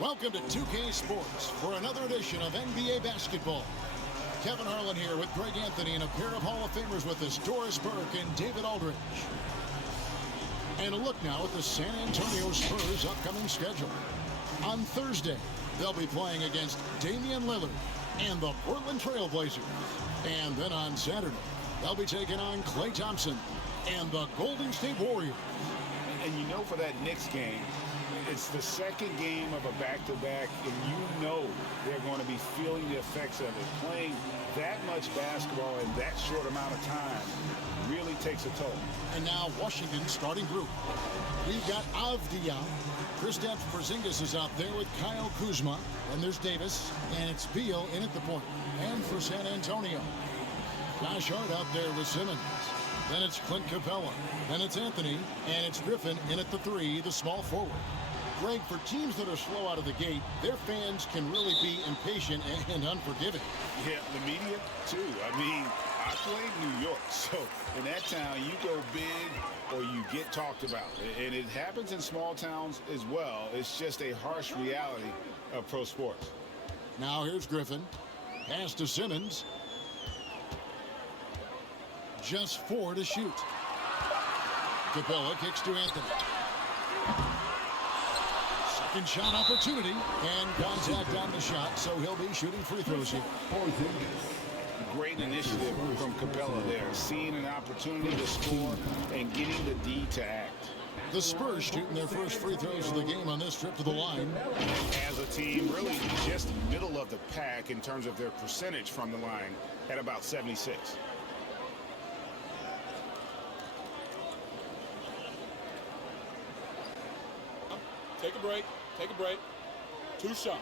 Welcome to 2K Sports for another edition of NBA basketball. Kevin Harlan here with Greg Anthony and a pair of Hall of Famers with us, Doris Burke and David Aldridge. And a look now at the San Antonio Spurs' upcoming schedule. On Thursday, they'll be playing against Damian Lillard and the Portland Trail Blazers. And then on Saturday, they'll be taking on Klay Thompson and the Golden State Warriors. And you know, for that Knicks game, it's the second game of a back-to-back, and you know they're going to be feeling the effects of it. Playing that much basketball in that short amount of time really takes a toll. And now Washington's starting group. We've got Avdia. Kristaps Porzingis is out there with Kyle Kuzma. And there's Davis, and it's Beal in at the point. And for San Antonio, Josh Hart out there with Simmons. Then it's Clint Capella. Then it's Anthony, and it's Griffin in at the 3, the small forward. Greg, for teams that are slow out of the gate, their fans can really be impatient and unforgiving. Yeah, the media, too. I mean, I played New York, so in that town, you go big or you get talked about. And it happens in small towns as well. It's just a harsh reality of pro sports. Now here's Griffin. Pass to Simmons. Just 4 to shoot. Capella kicks to Anthony. Second shot opportunity, and contact on the shot, so he'll be shooting free throws here. Great initiative from Capella there, seeing an opportunity to score and getting the D to act. The Spurs shooting their first free throws of the game on this trip to the line. As a team, really just middle of the pack in terms of their percentage from the line at about 76. Take a break. Take a break. 2 shots.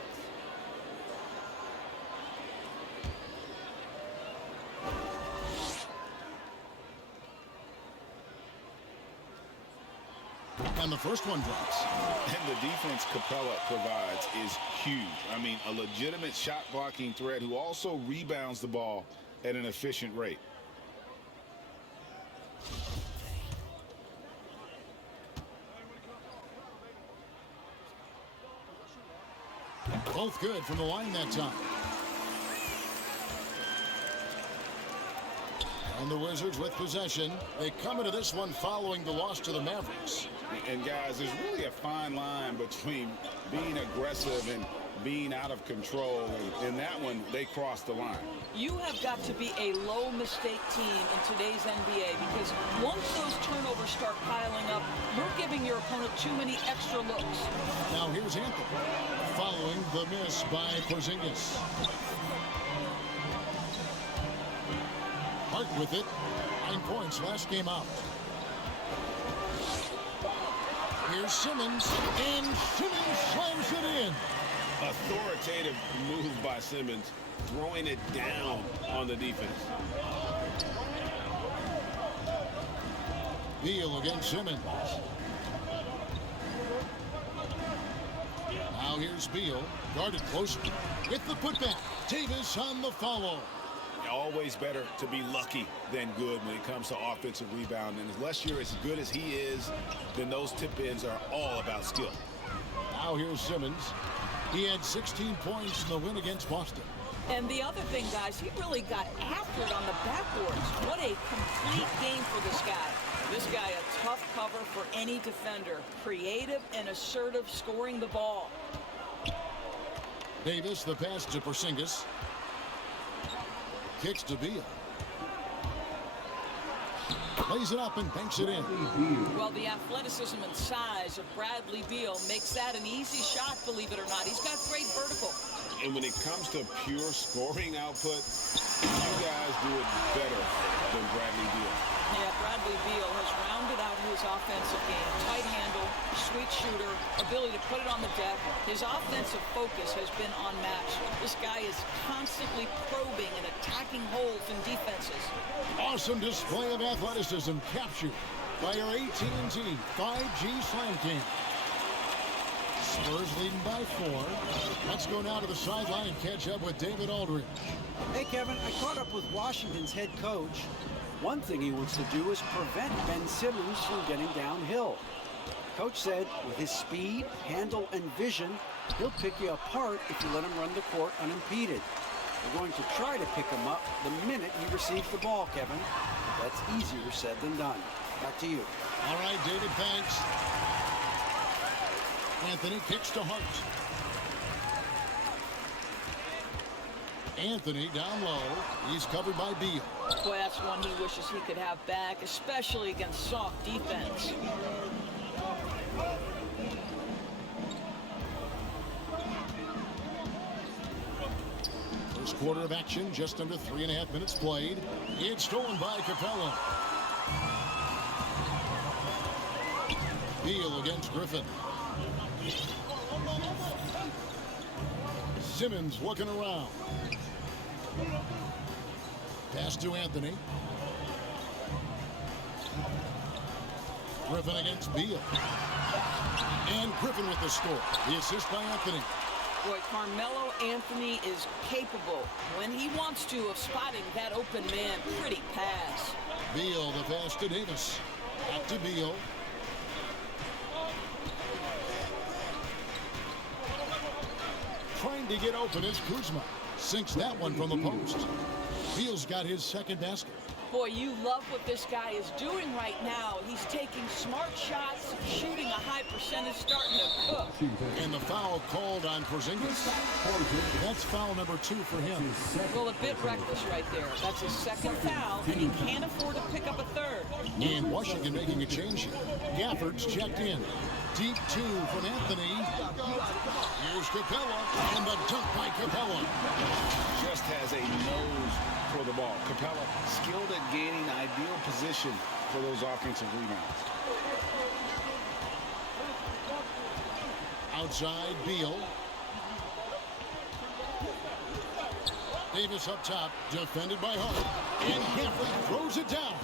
And the first one drops. And the defense Capella provides is huge. I mean, a legitimate shot blocking threat who also rebounds the ball at an efficient rate. Both good from the line that time. And the Wizards with possession. They come into this one following the loss to the Mavericks. And guys, there's really a fine line between being aggressive and being out of control. And in that one, they crossed the line. You have got to be a low-mistake team in today's NBA because once those turnovers start piling up, you're giving your opponent too many extra looks. Now here's Anthony following the miss by Porzingis. Hart with it. 9 points last game out. Here's Simmons, and Simmons slams it in. Authoritative move by Simmons, throwing it down on the defense. Beal against Simmons. Now here's Beal, guarded closer with the putback. Davis on the follow. Always better to be lucky than good when it comes to offensive rebound. And unless you're as good as he is, then those tip-ins are all about skill. Now here's Simmons. He had 16 points in the win against Boston. And the other thing, guys, he really got after it on the backboards. What a complete game for this guy. This guy, a tough cover for any defender. Creative and assertive scoring the ball. Davis, the pass to Porzingis. Kicks to Beal. Lays it up and banks it in. Well, the athleticism and size of Bradley Beal makes that an easy shot, believe it or not. He's got great vertical. And when it comes to pure scoring output, you guys do it better than Bradley Beal. Yeah, Bradley Beal has rounded out his offensive game. Tight handle, sweet shooter, ability to put it on the deck. His offensive focus has been unmatched. This guy is constantly probing and attacking holes in defenses. Awesome display of athleticism captured by our AT&T 5G Slam Cam. Spurs leading by 4. Let's go now to the sideline and catch up with David Aldridge. Hey, Kevin, I caught up with Washington's head coach. One thing he wants to do is prevent Ben Simmons from getting downhill. Coach said with his speed, handle, and vision, he'll pick you apart if you let him run the court unimpeded. We're going to try to pick him up the minute he receives the ball, Kevin. But that's easier said than done. Back to you. All right, David, thanks. Anthony kicks to Hart. Anthony down low. He's covered by Beal. Boy, that's one he wishes he could have back, especially against soft defense. First quarter of action, just under 3.5 minutes played. It's stolen by Capella. Beal against Griffin. Simmons looking around. Pass to Anthony. Griffin against Beal. And Griffin with the score. The assist by Anthony. Boy, Carmelo Anthony is capable, when he wants to, of spotting that open man. Pretty pass. Beal, the pass to Davis. Back to Beal. Trying to get open is Kuzma. Sinks that one from the post. Beal's got his second basket. Boy, you love what this guy is doing right now. He's taking smart shots, shooting a high percentage, starting to cook. And the foul called on Porzingis. That's foul number 2 for him. Well, a bit reckless right there. That's his second foul, and he can't afford to pick up a third. And Washington making a change here. Gafford's checked in. Deep 2 from Anthony. Here's Capella, and the dunk by Capella. Just has a nose for the ball. Capella skilled at gaining ideal position for those offensive rebounds. Outside, Beal. Davis up top, defended by Hart. And Gafford throws it down.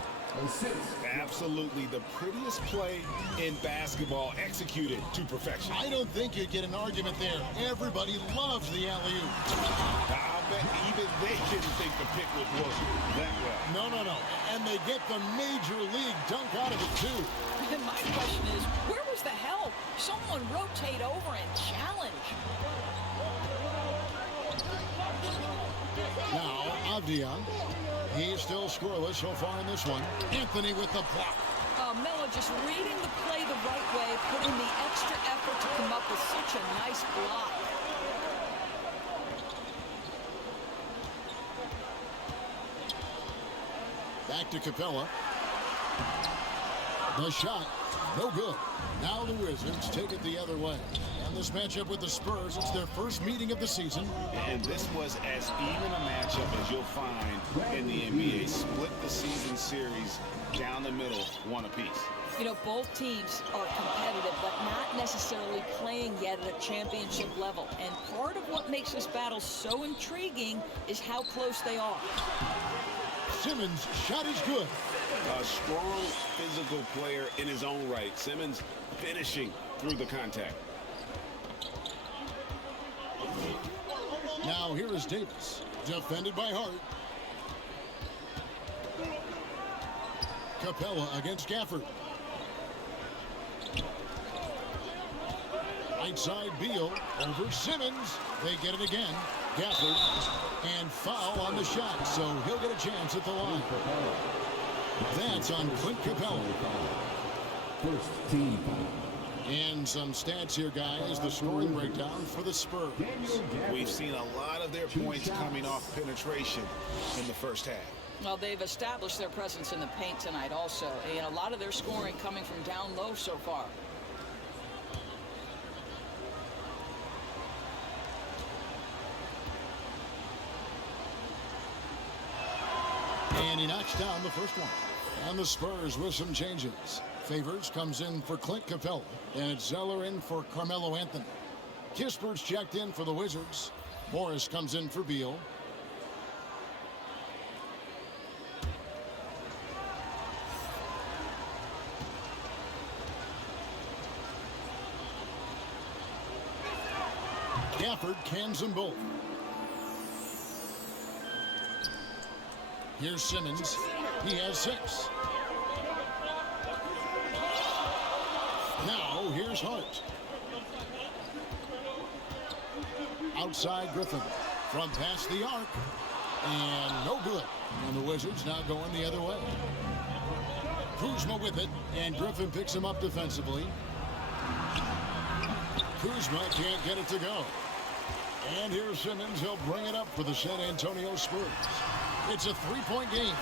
Absolutely the prettiest play in basketball, executed to perfection. I don't think you'd get an argument there. Everybody loves the alley-oop. I'll bet even they didn't think the pick would work that well. No. And they get the major league dunk out of it, too. And my question is, where was the help? Someone rotate over and challenge. Now, Avdia. He's still scoreless so far in this one. Anthony with the block. Melo just reading the play the right way, putting the extra effort to come up with such a nice block. Back to Capella. The shot, no good. Now the Wizards take it the other way. And this matchup with the Spurs, it's their first meeting of the season. And this was as even a matchup as you'll find in the NBA. Split the season series down the middle, one apiece. You know, both teams are competitive, but not necessarily playing yet at a championship level. And part of what makes this battle so intriguing is how close they are. Simmons' shot is good. A strong physical player in his own right. Simmons finishing through the contact. Now here is Davis, defended by Hart. Capella against Gafford. Right side Beal over Simmons. They get it again. Gafford, and foul on the shot, so he'll get a chance at the line. That's on Clint Capella. First team foul. And some stats here, guys. The scoring breakdown for the Spurs. We've seen a lot of their points coming off penetration in the first half. Well, they've established their presence in the paint tonight also, and a lot of their scoring coming from down low so far. And he knocks down the first one. And the Spurs with some changes. Favors comes in for Clint Capella. And it's Zeller in for Carmelo Anthony. Kisper's checked in for the Wizards. Morris comes in for Beal. Gafford cans them both. Here's Simmons. He has 6. Now Here's Hart. Outside Griffin. From past the arc. And no good. And the Wizards now going the other way. Kuzma with it. And Griffin picks him up defensively. Kuzma can't get it to go. And here's Simmons. He'll bring it up for the San Antonio Spurs. It's a three-point game.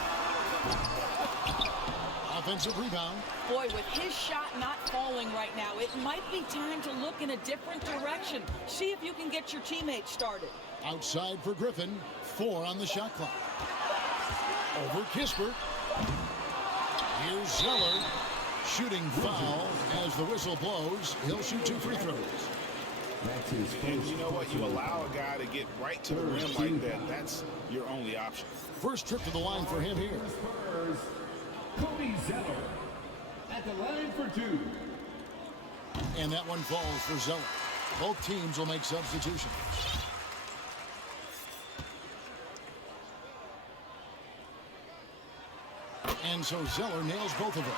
Offensive rebound. Boy, with his shot not falling right now, it might be time to look in a different direction. See if you can get your teammates started. Outside for Griffin. 4 on the shot clock. Over Kispert. Here's Zeller. Shooting foul as the whistle blows. He'll shoot 2 free throws. And you know what? You allow a guy to get right to the rim like that. That's your only option. First trip to the line for him here. Cody Zeller at the line for 2. And that one falls for Zeller. Both teams will make substitutions. And so Zeller nails both of them.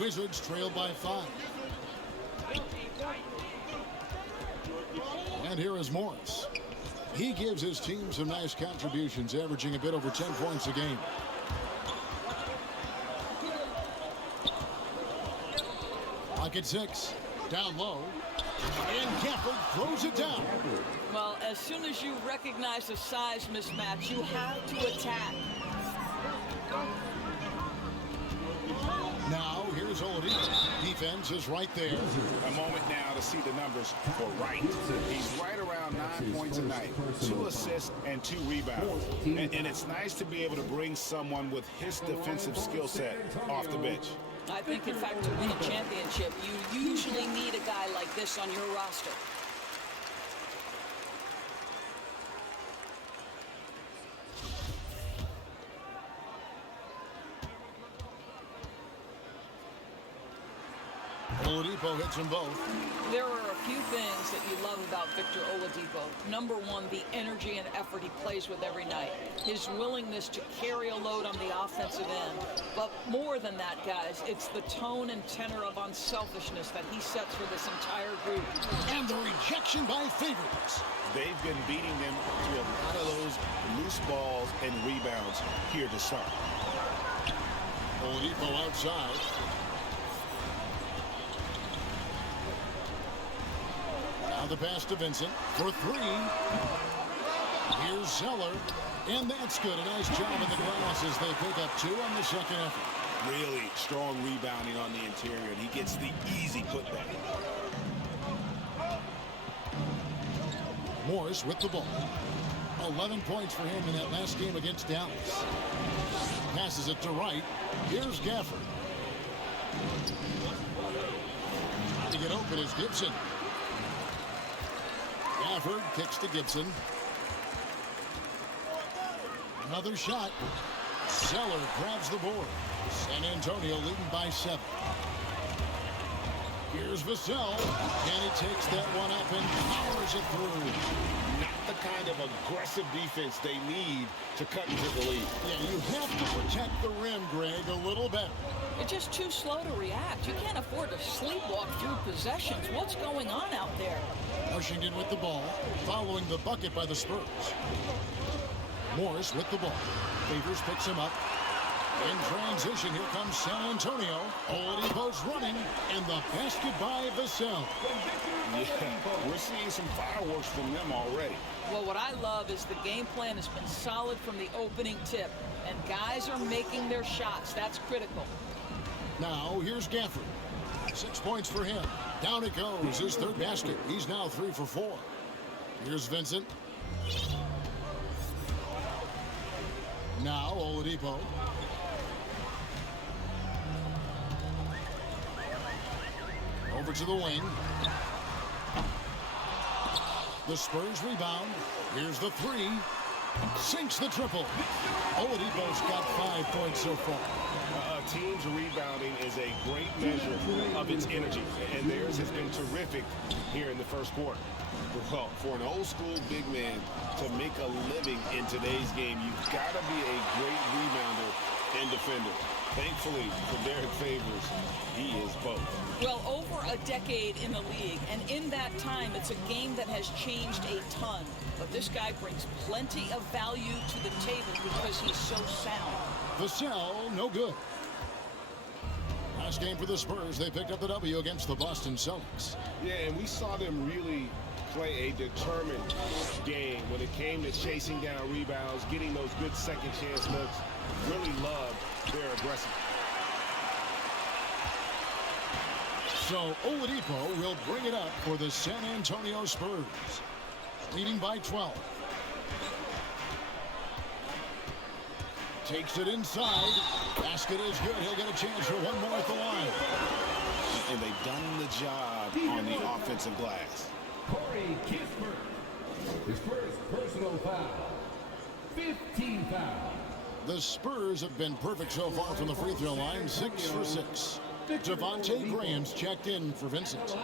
Wizards trail by 5. And here is Morris. He gives his team some nice contributions, averaging a bit over 10 points a game. Pocket 6. Down low. And Gafford throws it down. Well, as soon as you recognize a size mismatch, you have to attack. Now, here's Oladipo. Defense is right there. A moment now to see the numbers for Wright. He's right around 9 points a night, 2 assists and 2 rebounds. And it's nice to be able to bring someone with his defensive skill set off the bench. I think, in fact, to win a championship, you usually need a guy like this on your roster. Oladipo hits them both. There are a few things that you love about Victor Oladipo. Number one, the energy and effort he plays with every night. His willingness to carry a load on the offensive end. But more than that, guys, it's the tone and tenor of unselfishness that he sets for this entire group. And the rejection by favorites. They've been beating them to a lot of those loose balls and rebounds here to start. Oladipo outside. Now the pass to Vincent for 3. Here's Zeller. And that's good. A nice job in the glass as they pick up 2 on the second effort. Really strong rebounding on the interior, and he gets the easy putback. Morris with the ball. 11 points for him in that last game against Dallas. Passes it to Wright. Here's Gafford. To get open is Gibson. Gafford kicks to Gibson. Another shot. Zeller grabs the board. San Antonio leading by 7. Here's Vassell. And he takes that one up and powers it through. Not the kind of aggressive defense they need to cut into the lead. Yeah, you have to protect the rim, Greg, a little better. You're just too slow to react. You can't afford to sleepwalk through possessions. What's going on out there? Washington with the ball, following the bucket by the Spurs. Morris with the ball. Favors picks him up. In transition, here comes San Antonio. Oladipo's running, and the basket by Vassell. Yeah, we're seeing some fireworks from them already. Well, what I love is the game plan has been solid from the opening tip, and guys are making their shots. That's critical. Now, here's Gafford. 6 points for him. Down it goes, his third basket. He's now 3 for 4. Here's Vincent. Now, Oladipo. Over to the wing. The Spurs rebound. Here's the 3. Sinks the triple. Oladipo's got 5 points so far. A team's rebounding is a great measure of its energy, and theirs has been terrific here in the first quarter. Well, for an old-school big man to make a living in today's game, you've got to be a great rebounder and defender. Thankfully for Derek Favors, he is both. Well, over a decade in the league, and in that time, it's a game that has changed a ton. But this guy brings plenty of value to the table because he's so sound. Vassell, no good. Last game for the Spurs, they picked up the W against the Boston Celtics. Yeah, and we saw them really play a determined game when it came to chasing down rebounds, getting those good second chance looks. Really loved their aggressiveness. So Oladipo will bring it up for the San Antonio Spurs, leading by 12. Takes it inside. Basket is good. He'll get a chance for one more at the line. And they've done the job on the offensive glass. Corey Kispert, his first personal foul. 15 foul. The Spurs have been perfect so far from the free throw line, 6 for 6. Devontae Graham's checked in for Vincent.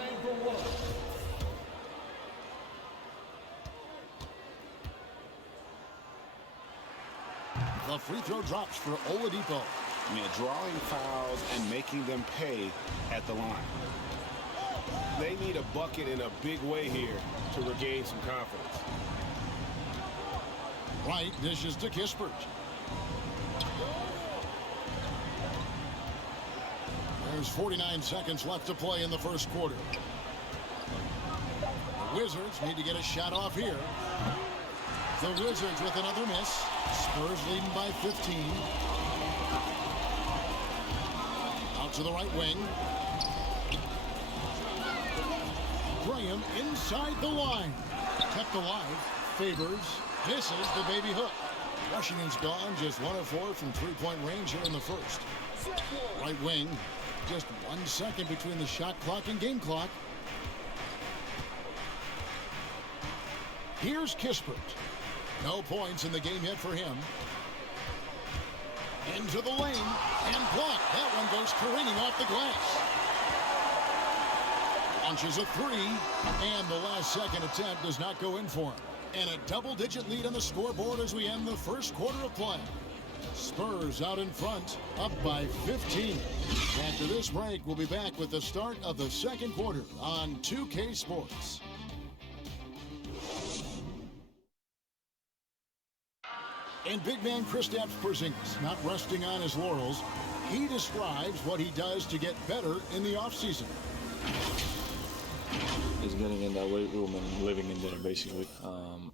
The free throw drops for Oladipo. I mean, drawing fouls and making them pay at the line. They need a bucket in a big way here to regain some confidence. Right dishes to Kispert. There's 49 seconds left to play in the first quarter. The Wizards need to get a shot off here. The Wizards with another miss. Spurs leading by 15. Out to the right wing. Graham inside the line. Kept alive. Favors. Misses the baby hook. Washington's gone just 1 of 4 from three-point range here in the first. Right wing. Just 1 second between the shot clock and game clock. Here's Kispert. No points in the game yet for him. Into the lane and blocked. That one goes careening off the glass. Launches a three, and the last second attempt does not go in for him. And a double-digit lead on the scoreboard as we end the first quarter of play. Spurs out in front, up by 15. After this break, we'll be back with the start of the second quarter on 2K Sports. And big man Kristaps Porzingis, not resting on his laurels, he describes what he does to get better in the offseason. Is getting in that weight room and living in there, basically.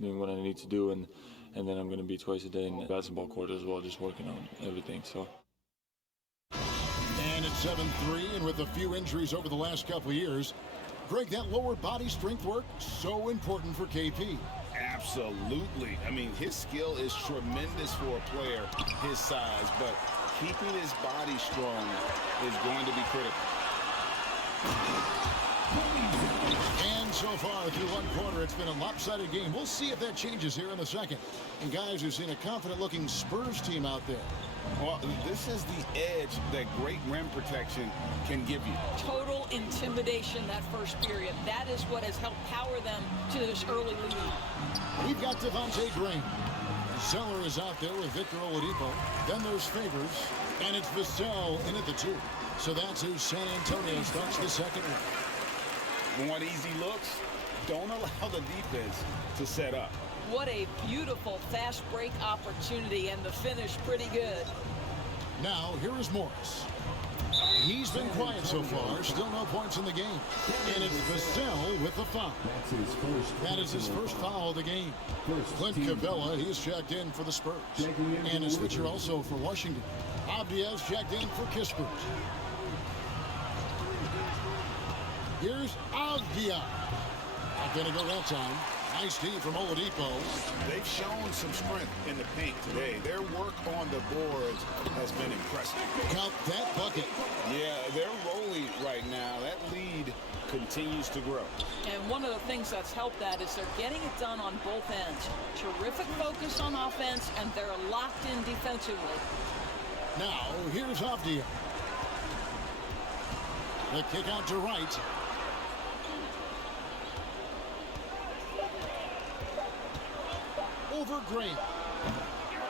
Doing what I need to do, and then I'm going to be twice a day in the basketball court as well, just working on everything. So. And it's 7-3, and with a few injuries over the last couple of years, Greg, that lower body strength work, so important for KP. Absolutely. I mean, his skill is tremendous for a player his size, but keeping his body strong is going to be critical. And so far through one quarter, it's been a lopsided game. We'll see if that changes here in the second. And guys, we've seen a confident-looking Spurs team out there. Well, this is the edge that great rim protection can give you. Total intimidation that first period. That is what has helped power them to this early lead. We've got Devontae Graham. Zeller is out there with Victor Oladipo. Then there's Favors. And it's Vassell in at the 2. So that's who San Antonio starts the second one. Want easy looks? Don't allow the defense to set up. What a beautiful fast break opportunity, and the finish pretty good. Now, here is Morris. He's been quiet so far. Still no points in the game. And it's Vassell with the foul. That is his first foul of the game. Clint Capella, he's checked in for the Spurs. And a switcher also for Washington. Avdia's checked in for Kispert. Here's Avdia. Not going to go that time. Nice D from Oladipo. They've shown some strength in the paint today. Their work on the boards has been impressive. Count that bucket. Yeah, they're rolling right now. That lead continues to grow. And one of the things that's helped that is they're getting it done on both ends. Terrific focus on offense, and they're locked in defensively. Now, here's Avdia. The kick out to right. Over Graham.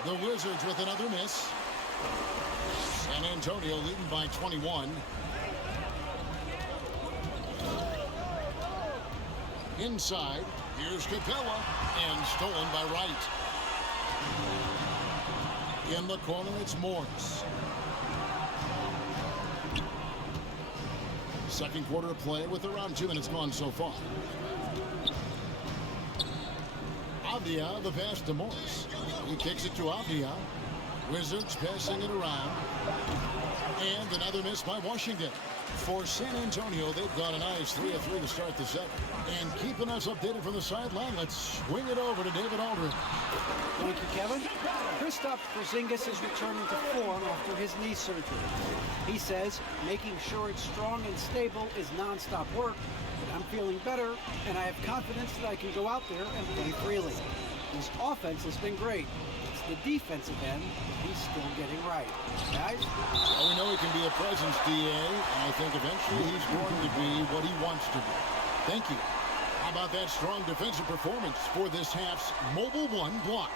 The Wizards with another miss. San Antonio leading by 21. Inside, here's Capella, and stolen by Wright. In the corner, it's Morris. Second quarter of play with around 2 minutes gone so far. Avdia, the pass to Morris. He kicks it to Avdia. Wizards passing it around. And another miss by Washington. For San Antonio, they've got a nice 3 of 3 to start the second. And keeping us updated from the sideline, let's swing it over to David Aldridge. Thank you, Kevin. Kristaps Porzingis is returning to form after his knee surgery. He says making sure it's strong and stable is nonstop work, but I'm feeling better, and I have confidence that I can go out there and play freely. His offense has been great. It's the defensive end he's still getting right. Guys? Well, we know he can be a presence, DA, and I think eventually he's going to be what he wants to be. Thank you. How about that strong defensive performance for this half's Mobile One block?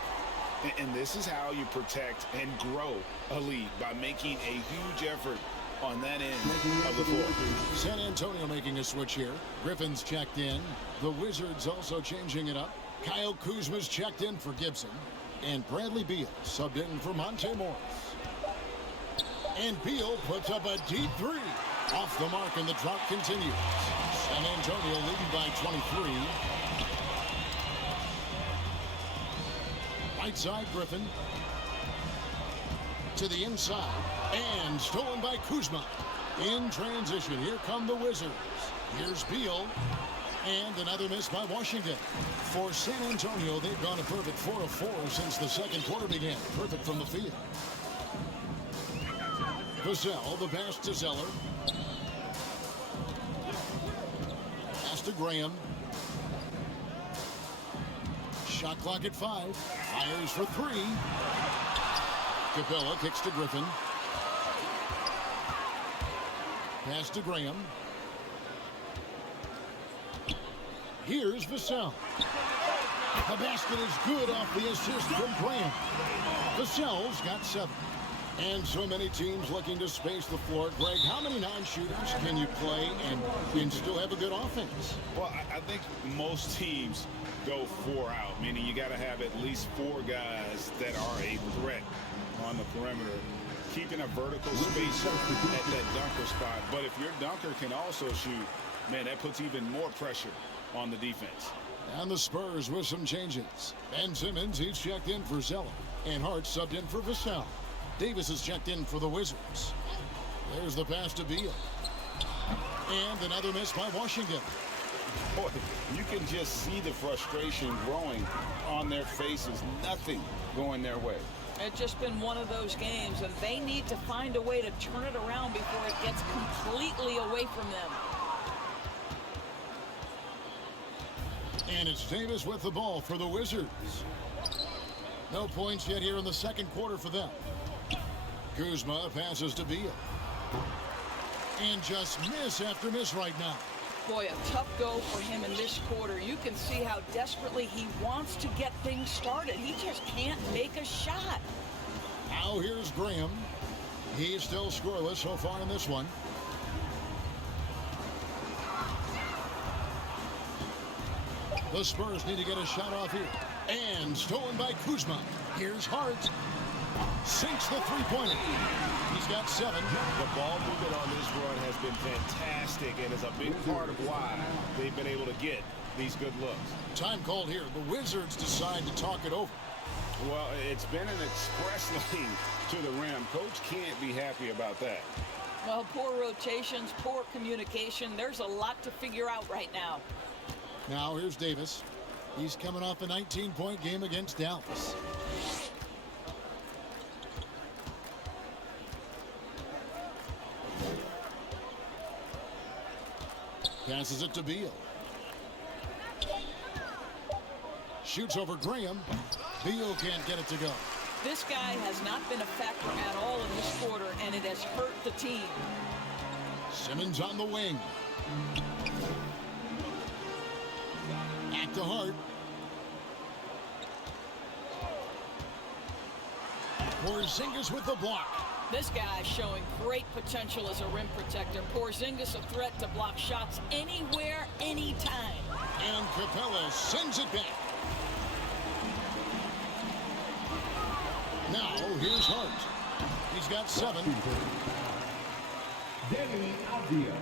And this is how you protect and grow a lead, by making a huge effort on that end of the floor. San Antonio making a switch here. Griffin's checked in. The Wizards also changing it up. Kyle Kuzma's checked in for Gibson. And Bradley Beal subbed in for Monte Morris. And Beal puts up a deep 3. Off the mark, and the drought continues. San Antonio leading by 23. Right side, Griffin. To the inside. And stolen by Kuzma. In transition, here come the Wizards. Here's Beal. And another miss by Washington. For San Antonio, they've gone a perfect 4 of 4 since the second quarter began. Perfect from the field. Vassell, the pass to Zeller. Pass to Graham. Shot clock at 5. Fires for 3. Capella kicks to Griffin. Pass to Graham. Here's Vassell. The basket is good off the assist from Graham. Vassell's got 7. And so many teams looking to space the floor. Greg, how many non-shooters can you play and still have a good offense? Well, I think most teams go 4 out, meaning you got to have at least 4 guys that are a threat on the perimeter, keeping a vertical space at that dunker spot. But if your dunker can also shoot, man, that puts even more pressure on the defense. And the Spurs with some changes. Ben Simmons, he's checked in for Zeller. And Hart subbed in for Vassell. Davis is checked in for the Wizards. There's the pass to Beal. And another miss by Washington. Boy, you can just see the frustration growing on their faces. Nothing going their way. It's just been one of those games, and they need to find a way to turn it around before it gets completely away from them. And it's Davis with the ball for the Wizards. No points yet here in the second quarter for them. Kuzma passes to Beal. And just miss after miss right now. Boy, a tough go for him in this quarter. You can see how desperately he wants to get things started. He just can't make a shot. Now here's Graham. He's still scoreless so far in this one. The Spurs need to get a shot off here. And stolen by Kuzma. Here's Hart. Sinks the three-pointer. He's got 7. The ball movement on this run has been fantastic and is a big part of why they've been able to get these good looks. Time called here. The Wizards decide to talk it over. Well, it's been an express lane to the rim. Coach can't be happy about that. Well, poor rotations, poor communication. There's a lot to figure out right now. Now here's Davis. He's coming off a 19-point game against Dallas. Passes it to Beal. Shoots over Graham. Beal can't get it to go. This guy has not been a factor at all in this quarter, and it has hurt the team. Simmons on the wing. Back to Hart. Porzingis with the block. This guy showing great potential as a rim protector. Porzingis a threat to block shots anywhere, anytime. And Capella sends it back. Now, here's Hart. He's got 7. Danny Avdia.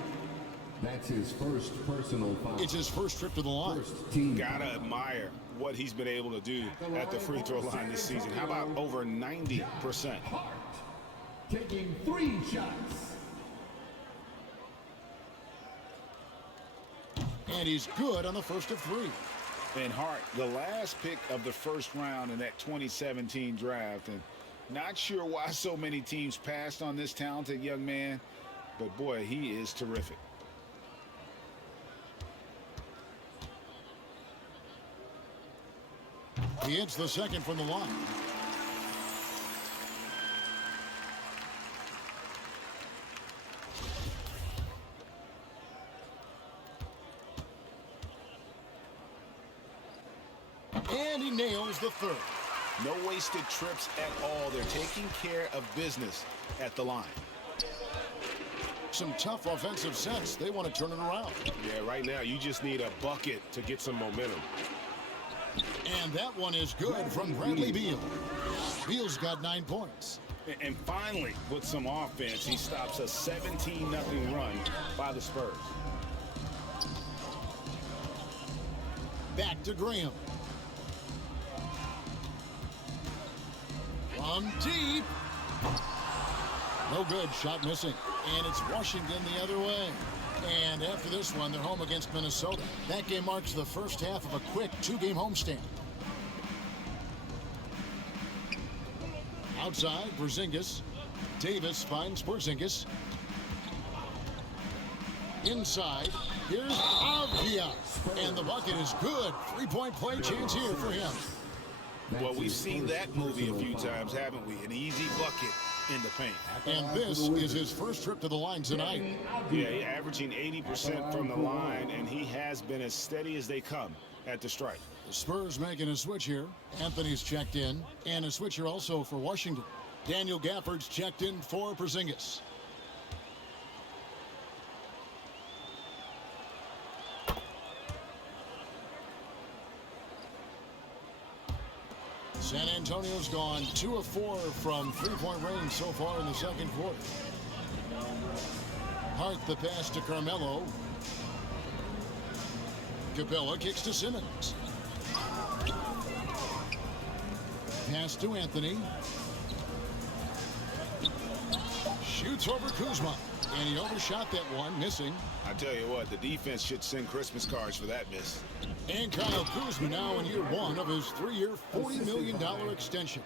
That's his first personal foul. It's his first trip to the line. First team. Gotta admire what he's been able to do at the free throw line this season. How about over 90%? Hart taking 3 shots. And he's good on the first of 3. And Hart, the last pick of the first round in that 2017 draft. And not sure why so many teams passed on this talented young man, but boy, he is terrific. He hits the second from the line. And he nails the third. No wasted trips at all. They're taking care of business at the line. Some tough offensive sets. They want to turn it around. Yeah, right now you just need a bucket to get some momentum. And that one is good from Bradley Beal. Beal's got 9 points. And finally, with some offense, he stops a 17-0 run by the Spurs. Back to Graham. From deep. No good. Shot missing. And it's Washington the other way. And after this one, they're home against Minnesota. That game marks the first half of a quick 2-game homestand. Outside, Porzingis. Davis finds Porzingis. Inside, here's Avdia. And the bucket is good. 3-point play chance here for him. Well, we've seen that movie a few times, haven't we? An easy bucket in the paint. And this is his first trip to the line tonight. Yeah, he's averaging 80% from the line, and he has been as steady as they come at the stripe. The Spurs making a switch here. Anthony's checked in. And a switch here also for Washington. Daniel Gafford's checked in for Porzingis. San Antonio's gone 2 of 4 from 3-point range so far in the second quarter. Hart the pass to Carmelo. Capella kicks to Simmons. Pass to Anthony. Shoots over Kuzma. And he overshot that one, missing. I tell you what, the defense should send Christmas cards for that miss. And Kyle Kuzma now in year 1 of his 3-year, $40 million extension.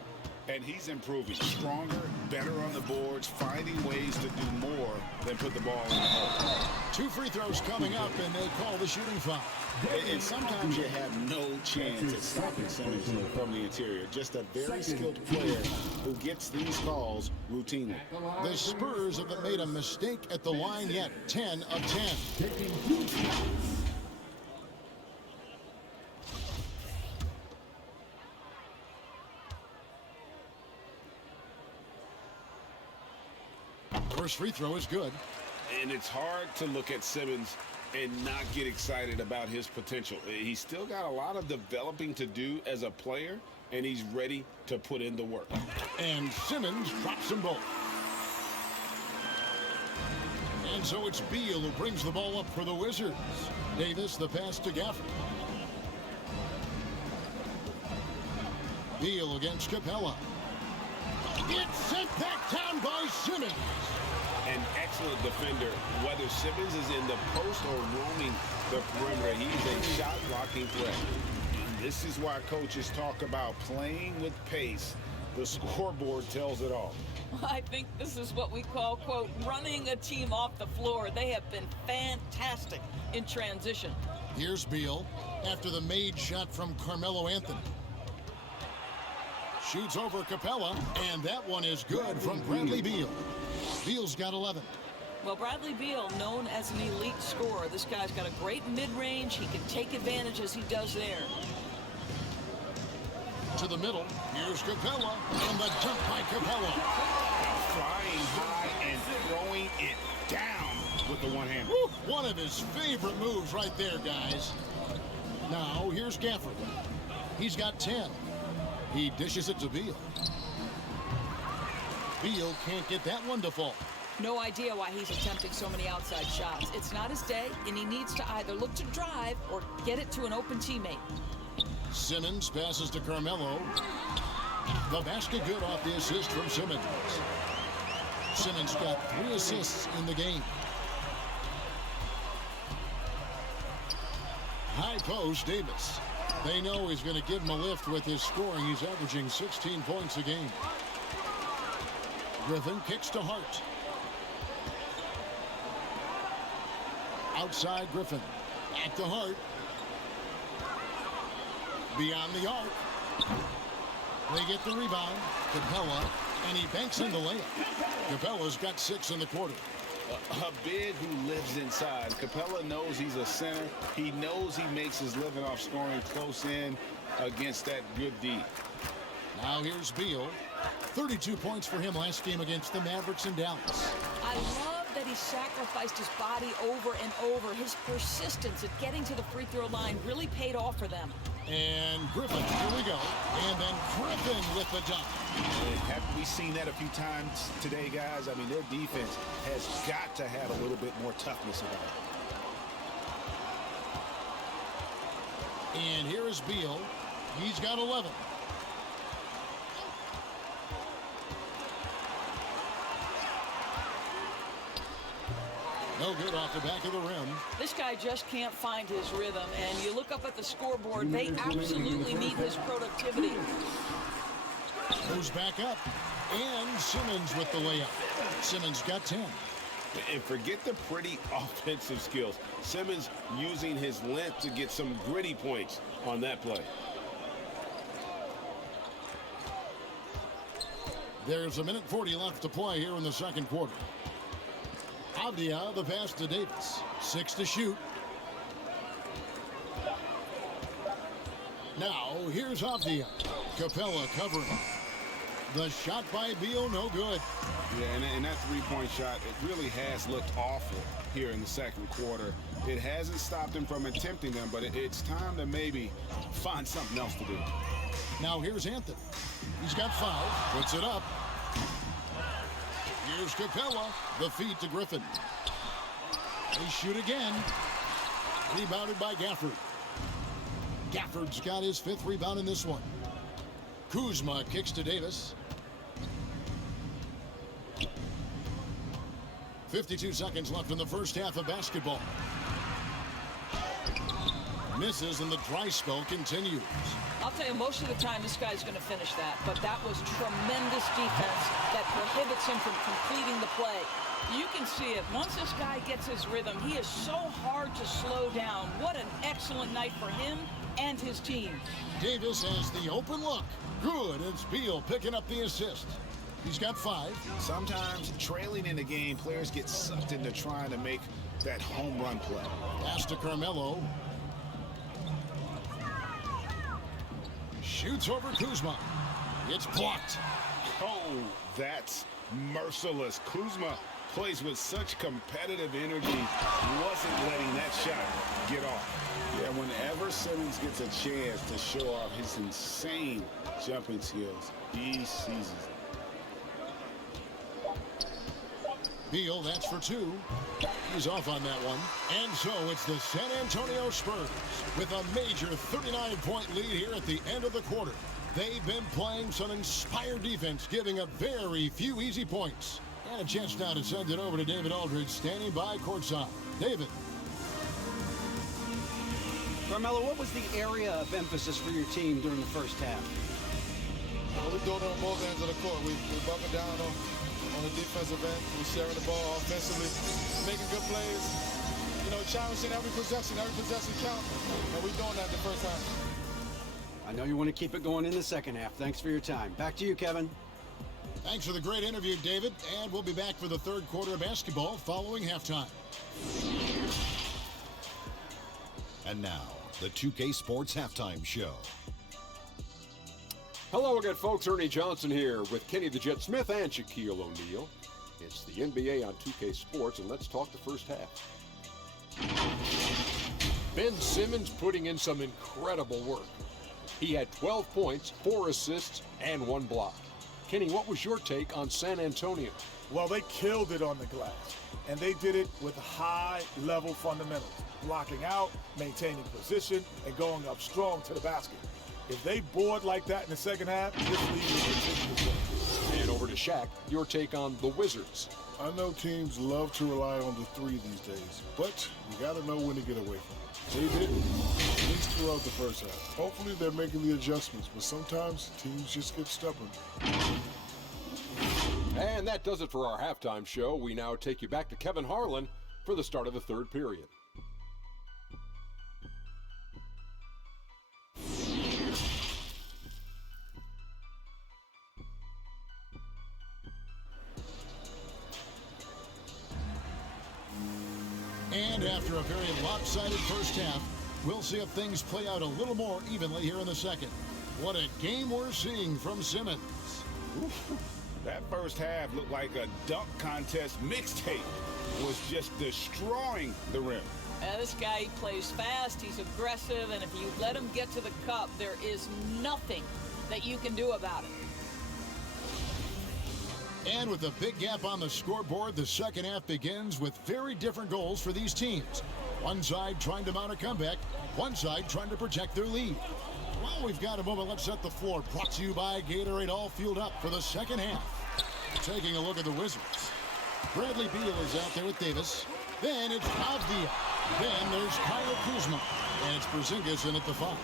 And he's improving. Stronger, better on the boards, finding ways to do more than put the ball in the hole. 2 free throws coming up, and they call the shooting foul. And sometimes you have no chance at stopping Simmons from the interior. Just a very skilled player who gets these calls routinely. The Spurs haven't made a mistake at the line yet. 10 of 10. Taking 2 shots. First free throw is good. And it's hard to look at Simmons and not get excited about his potential. He's still got a lot of developing to do as a player, and he's ready to put in the work. And Simmons drops them both. And so it's Beal who brings the ball up for the Wizards. Davis the pass to Gafford. Beal against Capella. It's sent back down by Simmons. An excellent defender, whether Simmons is in the post or roaming the perimeter. He's a shot-blocking threat. This is why coaches talk about playing with pace. The scoreboard tells it all. I think this is what we call, quote, running a team off the floor. They have been fantastic in transition. Here's Beal after the made shot from Carmelo Anthony. Shoots over Capella, and that one is good from Bradley Beal. Beal's got 11. Well, Bradley Beal, known as an elite scorer. This guy's got a great mid-range. He can take advantage as he does there. to the middle. Here's Capella, and the dunk by Capella. Flying high and throwing it down with the one-hander. One of his favorite moves right there, guys. Now, here's Gafford. He's got 10. He dishes it to Beal. Beal can't get that one to fall. No idea why he's attempting so many outside shots. It's not his day, and he needs to either look to drive or get it to an open teammate. Simmons passes to Carmelo. The basket good off the assist from Simmons. Simmons got 3 assists in the game. High post, Davis. They know he's going to give him a lift with his scoring. He's averaging 16 points a game. Griffin kicks to Hart. Outside Griffin. Back to Hart. Beyond the arc. They get the rebound. Capella. And he banks in the layup. Capella's got 6 in the quarter. A big who lives inside. Capella knows he's a center. He knows he makes his living off scoring close in against that good D. Now here's Beal. 32 points for him last game against the Mavericks in Dallas. I love that he sacrificed his body over and over. His persistence at getting to the free throw line really paid off for them. And Griffin, here we go. And then Griffin with the dunk. Haven't we seen that a few times today, guys? I mean, their defense has got to have a little bit more toughness about it. And here is Beal. He's got 11. No good off the back of the rim. This guy just can't find his rhythm, and you look up at the scoreboard, they absolutely need his productivity. Goes back up, and Simmons with the layup. Simmons got 10. And forget the pretty offensive skills. Simmons using his length to get some gritty points on that play. There's 1:40 left to play here in the second quarter. Avdia, the pass to Davis. 6 to shoot. Now, here's Avdia. Capella covering. The shot by Beal, no good. Yeah, and that three-point shot, it really has looked awful here in the second quarter. It hasn't stopped him from attempting them, but it's time to maybe find something else to do. Now, here's Anthony. He's got 5. Puts it up. Here's Capella. The feed to Griffin. They shoot again. Rebounded by Gafford. Gafford's got his 5th rebound in this one. Kuzma kicks to Davis. 52 seconds left in the first half of basketball. Misses and the dry spell continues. I'll tell you, most of the time this guy's going to finish that, but that was tremendous defense that prohibits him from completing the play. You can see it. Once this guy gets his rhythm, he is so hard to slow down. What an excellent night for him and his team. Davis has the open look. Good. It's Beal picking up the assist. He's got 5. Sometimes trailing in the game, players get sucked into trying to make that home run play. Pass to Carmelo. Shoots over Kuzma. It's blocked. Oh, that's merciless. Kuzma plays with such competitive energy. Wasn't letting that shot get off. Yeah, whenever Simmons gets a chance to show off his insane jumping skills, he seizes it. Beal, that's for 2. He's off on that one. And so it's the San Antonio Spurs with a major 39-point lead here at the end of the quarter. They've been playing some inspired defense, giving up very few easy points. And a chance now to send it over to David Aldridge, standing by courtside. David. Carmelo, what was the area of emphasis for your team during the first half? Well, we're doing it on both ends of the court. We're bumping down on the defensive end. We're sharing the ball offensively, making good plays. You know, challenging every possession count. And we're doing that the first half. I know you want to keep it going in the second half. Thanks for your time. Back to you, Kevin. Thanks for the great interview, David. And we'll be back for the third quarter of basketball following halftime. And now, the 2K Sports Halftime Show. Hello again, folks. Ernie Johnson here with Kenny the Jet Smith and Shaquille O'Neal. It's the NBA on 2K Sports, and let's talk the first half. Ben Simmons putting in some incredible work. He had 12 points, 4 assists, and 1 block. Kenny, what was your take on San Antonio? Well, they killed it on the glass, and they did it with high-level fundamentals, blocking out, maintaining position, and going up strong to the basket. If they board like that in the second half, this league will continue to win. And over to Shaq, your take on the Wizards. I know teams love to rely on the three these days, but you got to know when to get away from it. They didn't, at least throughout the first half. Hopefully they're making the adjustments, but sometimes teams just get stubborn. And that does it for our halftime show. We now take you back to Kevin Harlan for the start of the third period. And after a very lopsided first half, we'll see if things play out a little more evenly here in the second. What a game we're seeing from Simmons. That first half looked like a dunk contest mixtape. Was just destroying the rim. This guy plays fast, he's aggressive, and if you let him get to the cup, there is nothing that you can do about it. And with a big gap on the scoreboard, the second half begins with very different goals for these teams. One side trying to mount a comeback, one side trying to protect their lead. Well, we've got a moment. Let's set the floor. Brought to you by Gatorade, all fueled up for the second half. Taking a look at the Wizards. Bradley Beal is out there with Davis. Then it's Avdia. Then there's Kyle Kuzma. And it's Porzingis in at the 5.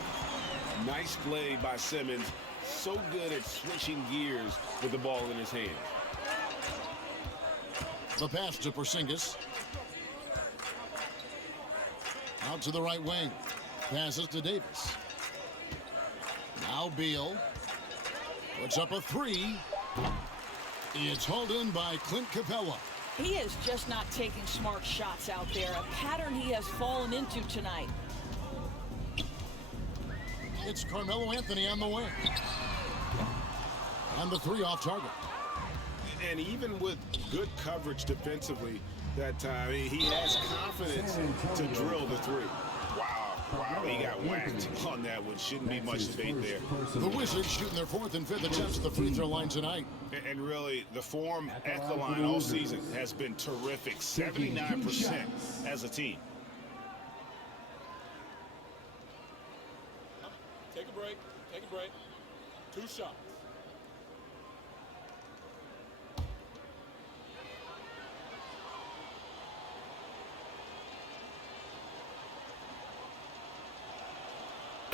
Nice play by Simmons. So good at switching gears with the ball in his hand. The pass to Porzingis. Out to the right wing. Passes to Davis. Now Beal. Puts up a 3. It's hauled in by Clint Capella. He is just not taking smart shots out there, a pattern he has fallen into tonight. It's Carmelo Anthony on the wing. And the 3 off target. And even with good coverage defensively that time, he has confidence to drill the 3. Wow, he got whacked on that one. Shouldn't be much debate there. The Wizards shooting their 4th and 5th attempts at the free throw line tonight. And really, the form at the line all season has been terrific. 79% as a team. Take a break. 2 shots.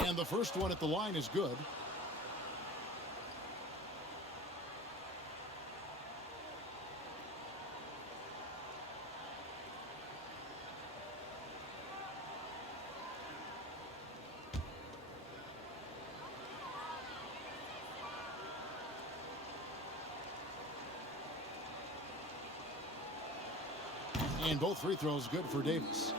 And the first one at the line is good. And both free throws good for Davis.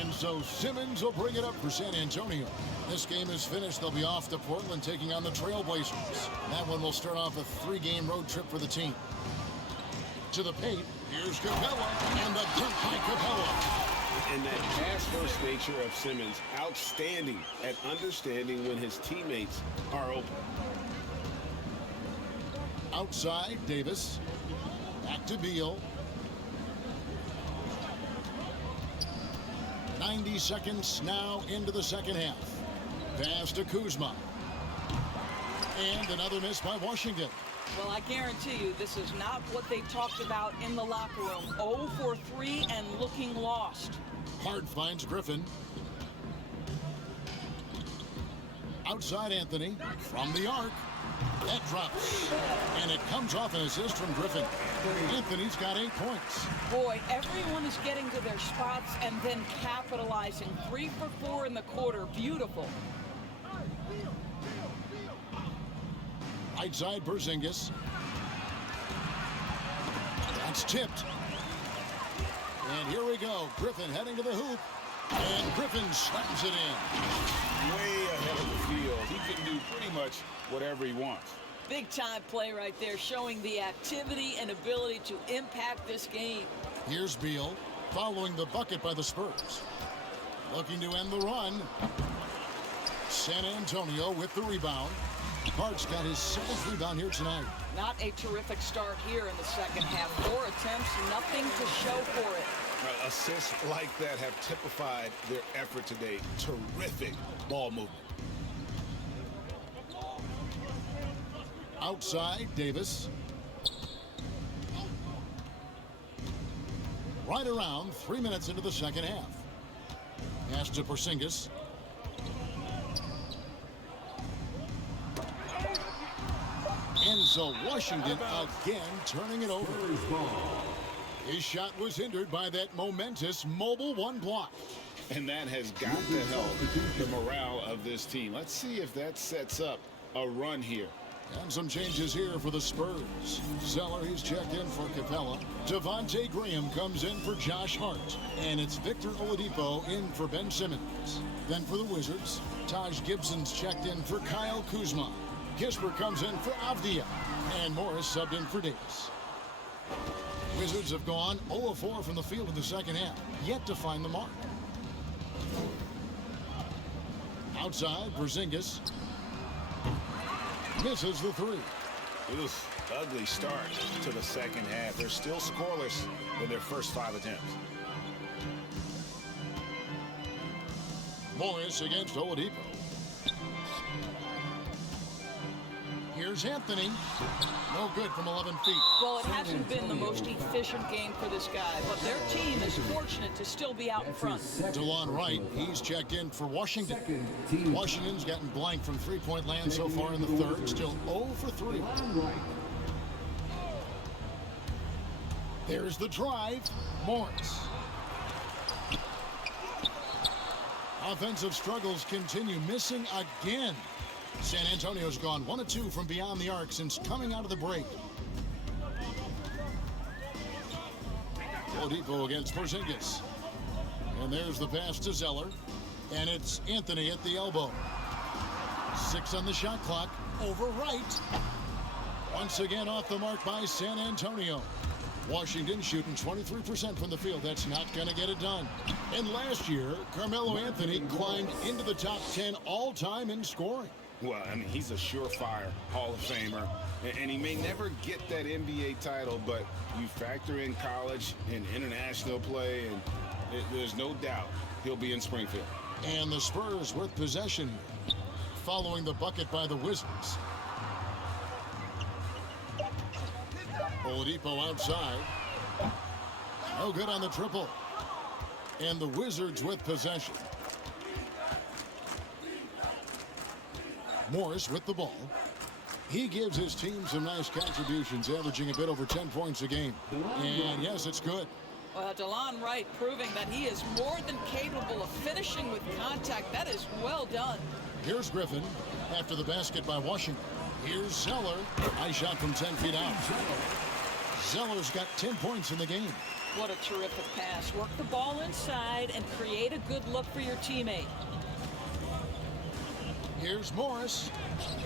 And so Simmons will bring it up for San Antonio. This game is finished. They'll be off to Portland taking on the Trailblazers. That one will start off a 3-game road trip for the team. To the paint, here's Capella, and the dunk by Capella. And that pass-first nature of Simmons, outstanding at understanding when his teammates are open. Outside, Davis. Back to Beal. 90 seconds now into the second half. Pass to Kuzma. And another miss by Washington. Well, I guarantee you this is not what they talked about in the locker room. 0 for 3 and looking lost. Hard finds Griffin. Outside Anthony from the arc. That drops. And it comes off an assist from Griffin. Anthony's got 8 points. Boy, everyone is getting to their spots and then capitalizing. 3 for 4 in the quarter. Beautiful. Right side Porzingis. That's tipped. And here we go. Griffin heading to the hoop. And Griffin slams it in. Way ahead of the field. He can do pretty much whatever he wants. Big time play right there, showing the activity and ability to impact this game. Here's Beal following the bucket by the Spurs. Looking to end the run. San Antonio with the rebound. Hart's got his 7th rebound here tonight. Not a terrific start here in the second half. 4 attempts, nothing to show for it. Assists like that have typified their effort today. Terrific ball movement. Outside, Davis. Right around 3 minutes into the second half. Pass to Porzingis. And so Washington again turning it over. His shot was hindered by that momentous mobile one block. And that has got to help the morale of this team. Let's see if that sets up a run here. And some changes here for the Spurs. Zeller, he's checked in for Capella. Devontae Graham comes in for Josh Hart. And it's Victor Oladipo in for Ben Simmons. Then for the Wizards, Taj Gibson's checked in for Kyle Kuzma. Kispert comes in for Avdia. And Morris subbed in for Davis. Wizards have gone 0 of 4 from the field in the second half. Yet to find the mark. Outside, Porzingis. Misses the 3. Ugly start to the second half. They're still scoreless in their first 5 attempts. Morris against Oladipo. Here's Anthony. No good from 11 feet. Well, it hasn't been the most efficient game for this guy, but their team is fortunate to still be out in front. DeLon Wright, he's checked in for Washington. Washington's gotten blank from three-point land so far in the third. Still 0 for 3. There's the drive. Morris. Offensive struggles continue. Missing again. San Antonio's gone 1 of 2 from beyond the arc since coming out of the break. Oladipo against Porzingis. And there's the pass to Zeller. And it's Anthony at the elbow. 6 on the shot clock. Over Wright. Once again off the mark by San Antonio. Washington shooting 23% from the field. That's not going to get it done. And last year, Carmelo Anthony climbed into the top 10 all-time in scoring. Well, I mean, he's a surefire Hall of Famer, and he may never get that NBA title, but you factor in college and international play, and there's no doubt he'll be in Springfield. And the Spurs with possession following the bucket by the Wizards. Oladipo outside. No good on the triple. And the Wizards with possession. Morris with the ball. He gives his team some nice contributions, averaging a bit over 10 points a game. And yes, it's good. Well, DeLon Wright proving that he is more than capable of finishing with contact. That is well done. Here's Griffin after the basket by Washington. Here's Zeller. Nice shot from 10 feet out. Zeller's got 10 points in the game. What a terrific pass. Work the ball inside and create a good look for your teammate. Here's Morris,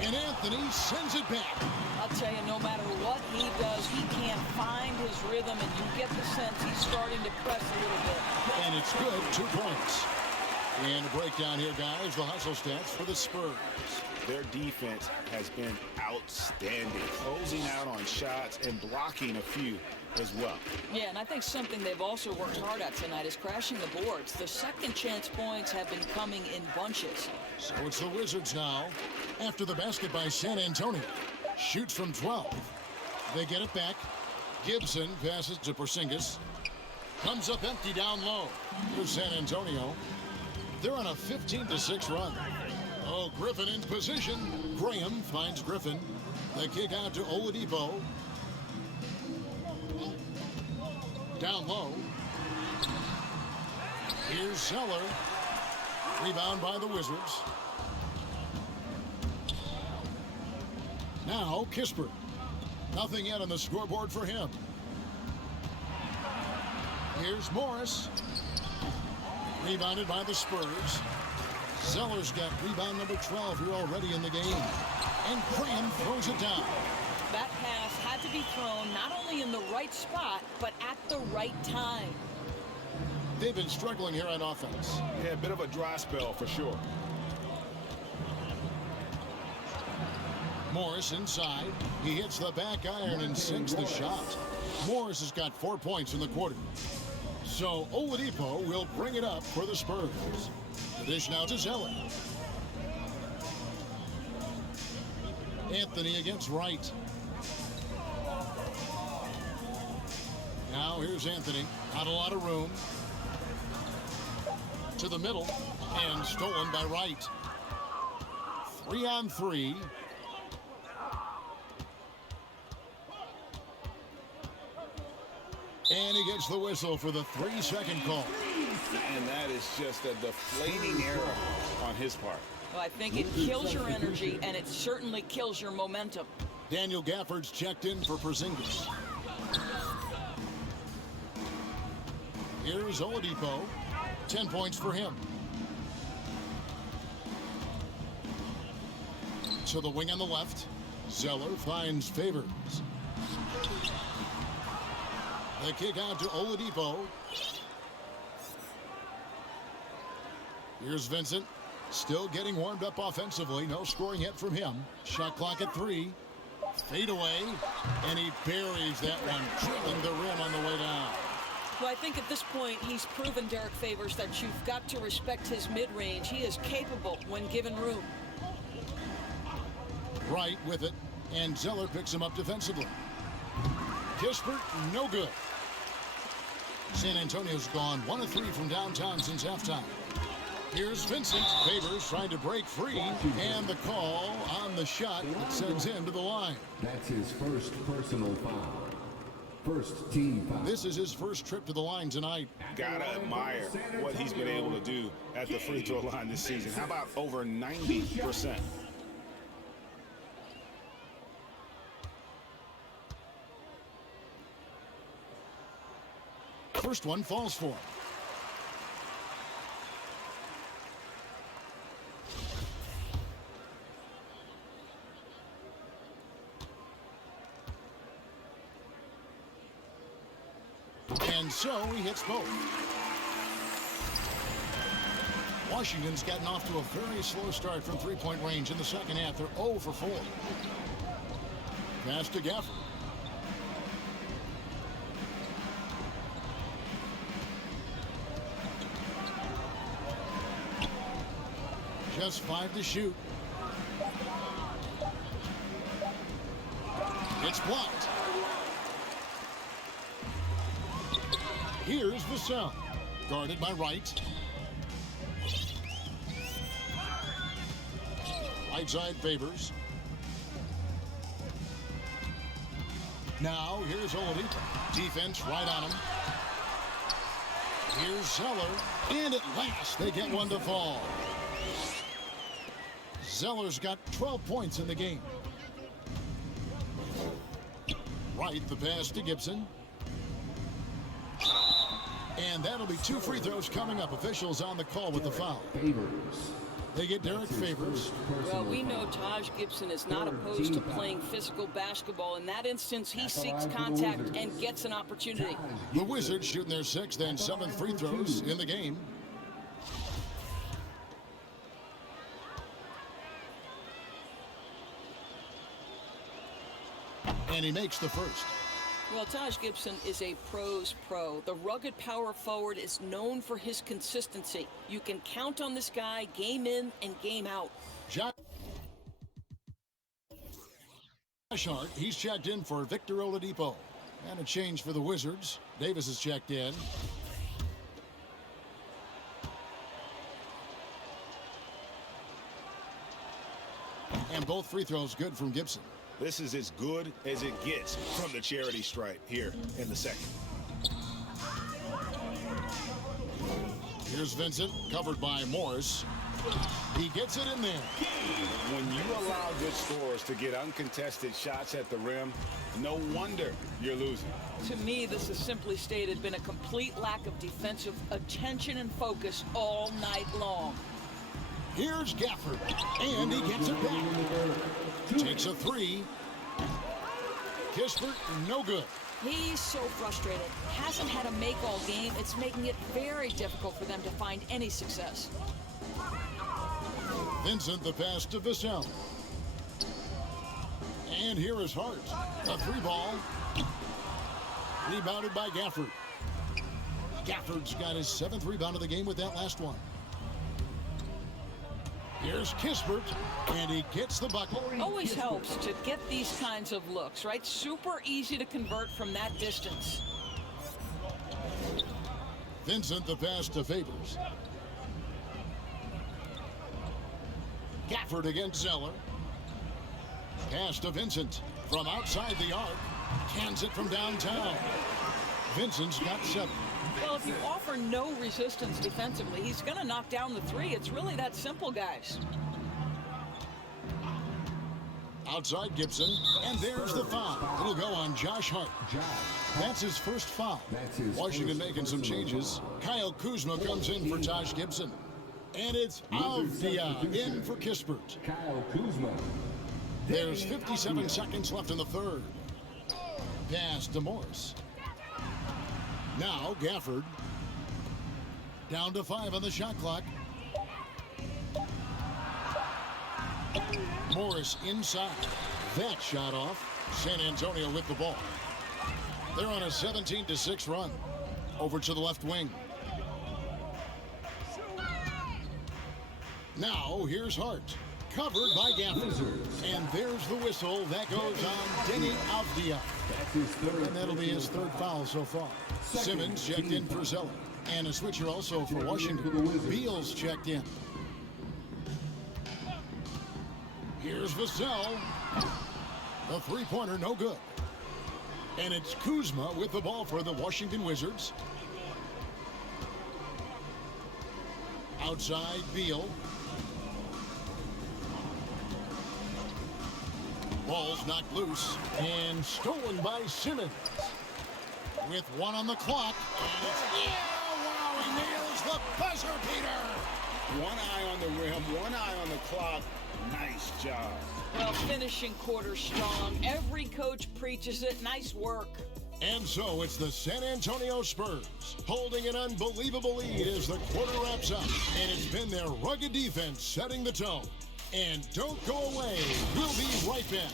and Anthony sends it back. I'll tell you, no matter what he does, he can't find his rhythm, and you get the sense he's starting to press a little bit. And it's good, 2 points. And a breakdown here, guys, the hustle stats for the Spurs. Their defense has been outstanding, closing out on shots and blocking a few as well. Yeah, and I think something they've also worked hard at tonight is crashing the boards. The second chance points have been coming in bunches. So it's the Wizards now. After the basket by San Antonio. Shoots from 12. They get it back. Gibson passes to Porzingis. Comes up empty down low. Here's San Antonio. They're on a 15-6 run. Oh, Griffin in position. Graham finds Griffin. The kick out to Oladipo. Down low. Here's Zeller. Rebound by the Wizards. Now Kispert. Nothing yet on the scoreboard for him. Here's Morris. Rebounded by the Spurs. Zeller's got rebound number 12 here already in the game. And Graham throws it down. That pass had to be thrown not only in the right spot, but at the right time. They've been struggling here on offense. Yeah, a bit of a dry spell for sure. Morris inside. He hits the back iron and sinks the shot. Morris has got 4 points in the quarter. So Oladipo will bring it up for the Spurs. The dish now to Zeller. Anthony against Wright. Now here's Anthony. Not a lot of room. To the middle and stolen by Wright. 3-on-3. And he gets the whistle for the 3-second call. And that is just a deflating error on his part. Well, I think it kills your energy, and it certainly kills your momentum. Daniel Gafford's checked in for Porzingis. Here's Oladipo. 10 points for him. To the wing on the left. Zeller finds Favors. The kick out to Oladipo. Here's Vincent. Still getting warmed up offensively. No scoring yet from him. Shot clock at 3. Fade away. And he buries that one, drilling the rim on the way down. Well, I think at this point, he's proven, Derek Favors, that you've got to respect his mid-range. He is capable when given room. Wright with it. And Zeller picks him up defensively. Kispert, no good. San Antonio's gone 1 of 3 from downtown since halftime. Here's Vincent. Favors trying to break free. And the call on the shot that sends him to the line. That's his first personal foul. First team foul. This is his first trip to the line tonight. Gotta admire what he's been able to do at the free throw line this season. How about over 90%? First one falls for him. And so he hits both. Washington's gotten off to a very slow start from three-point range in the second half. They're 0 for 4. Pass to Gafford. Just 5 to shoot. It's blocked. Here's the cell. Guarded by Wright. Right side Favors. Now here's Oladipo. Defense right on him. Here's Zeller. And at last they get one to fall. Zeller's got 12 points in the game. Wright, the pass to Gibson. And that'll be 2 free throws coming up. Officials on the call with the foul. They get Derek Favors. Well, we know Taj Gibson is not opposed to playing physical basketball. In that instance, he seeks contact and gets an opportunity. The Wizards shooting their 6th and 7th free throws in the game. And he makes the first. Well, Taj Gibson is a pro's pro. The rugged power forward is known for his consistency. You can count on this guy game in and game out. Josh Hart, he's checked in for Victor Oladipo. And a change for the Wizards. Davis is checked in. And both free throws good from Gibson. This is as good as it gets from the charity stripe here in the second. Here's Vincent, covered by Morris. He gets it in there. When you allow good scorers to get uncontested shots at the rim, no wonder you're losing. To me, this has simply stated been a complete lack of defensive attention and focus all night long. Here's Gafford, and he gets it back. Takes a three. Kispert, no good. He's so frustrated. Hasn't had a make all game. It's making it very difficult for them to find any success. Vincent, the pass to Vassell. And here is Hart. A three ball. Rebounded by Gafford. Gafford's got his 7th rebound of the game with that last one. Here's Kispert, and he gets the bucket. Always helps to get these kinds of looks, right? Super easy to convert from that distance. Vincent, the pass to Favors. Gafford against Zeller. Pass to Vincent from outside the arc. Cans it from downtown. Vincent's got 7. Well, if you offer no resistance defensively, he's going to knock down the three. It's really that simple, guys. Outside Gibson, and there's the foul. It'll go on Josh Hart. That's his first foul. Washington making some changes. Kyle Kuzma comes in for Josh Gibson. And it's Avdia in for Kispert. Kyle Kuzma. There's 57 seconds left in the third. Pass to Morris. Now Gafford. Down to 5 on the shot clock. Morris inside. That shot off. San Antonio with the ball. They're on a 17-6 run. Over to the left wing. Now here's Hart. Covered by Gafford. And there's the whistle. That goes on Denny Avdia. And that'll be his 3rd foul so far. Simmons checked in for Zeller. And a switcher also for Washington. Beals checked in. Here's Vassell. The three-pointer, no good. And it's Kuzma with the ball for the Washington Wizards. Outside, Beal. Ball's knocked loose and stolen by Simmons. With 1 on the clock. And it's, wow, he nails the buzzer beater. 1 eye on the rim, 1 eye on the clock. Nice job. Well, finishing quarter strong. Every coach preaches it. Nice work. And so it's the San Antonio Spurs holding an unbelievable lead as the quarter wraps up. And it's been their rugged defense setting the tone. And don't go away. We'll be right back.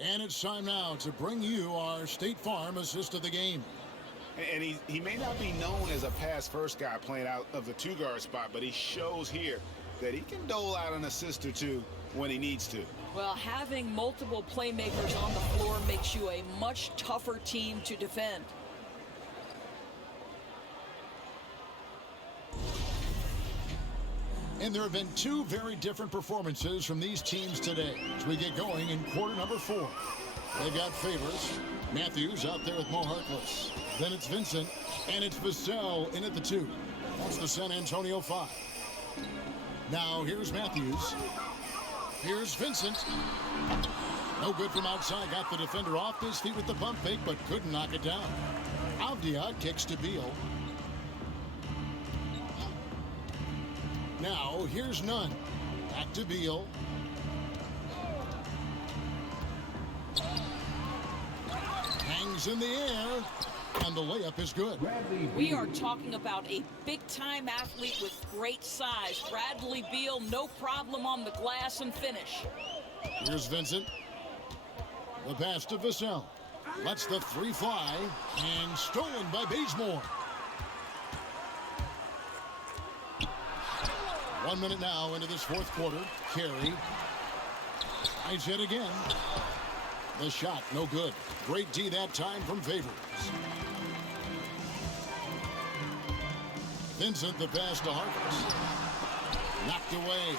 And it's time now to bring you our State Farm assist of the game. And he may not be known as a pass-first guy playing out of the 2-guard spot, but he shows here that he can dole out an assist or two when he needs to. Well, having multiple playmakers on the floor makes you a much tougher team to defend. And there have been 2 very different performances from these teams today as we get going in quarter number 4. They've got Favors. Matthews out there with Mo Harkless. Then it's Vincent, and it's Vassell in at the 2. That's the San Antonio 5. Now here's Matthews. Here's Vincent. No good from outside. Got the defender off his feet with the pump fake, but couldn't knock it down. Avdia kicks to Beal. Now, here's Nunn. Back to Beal. Hangs in the air, and the layup is good. We are talking about a big-time athlete with great size. Bradley Beal, no problem on the glass and finish. Here's Vincent. The pass to Vassell. Lets the 3 fly, and stolen by Bazemore. 1 minute now into this 4th quarter. Carey. Nice hit again. The shot, no good. Great D that time from Favors. Vincent, the pass to Harkless. Knocked away.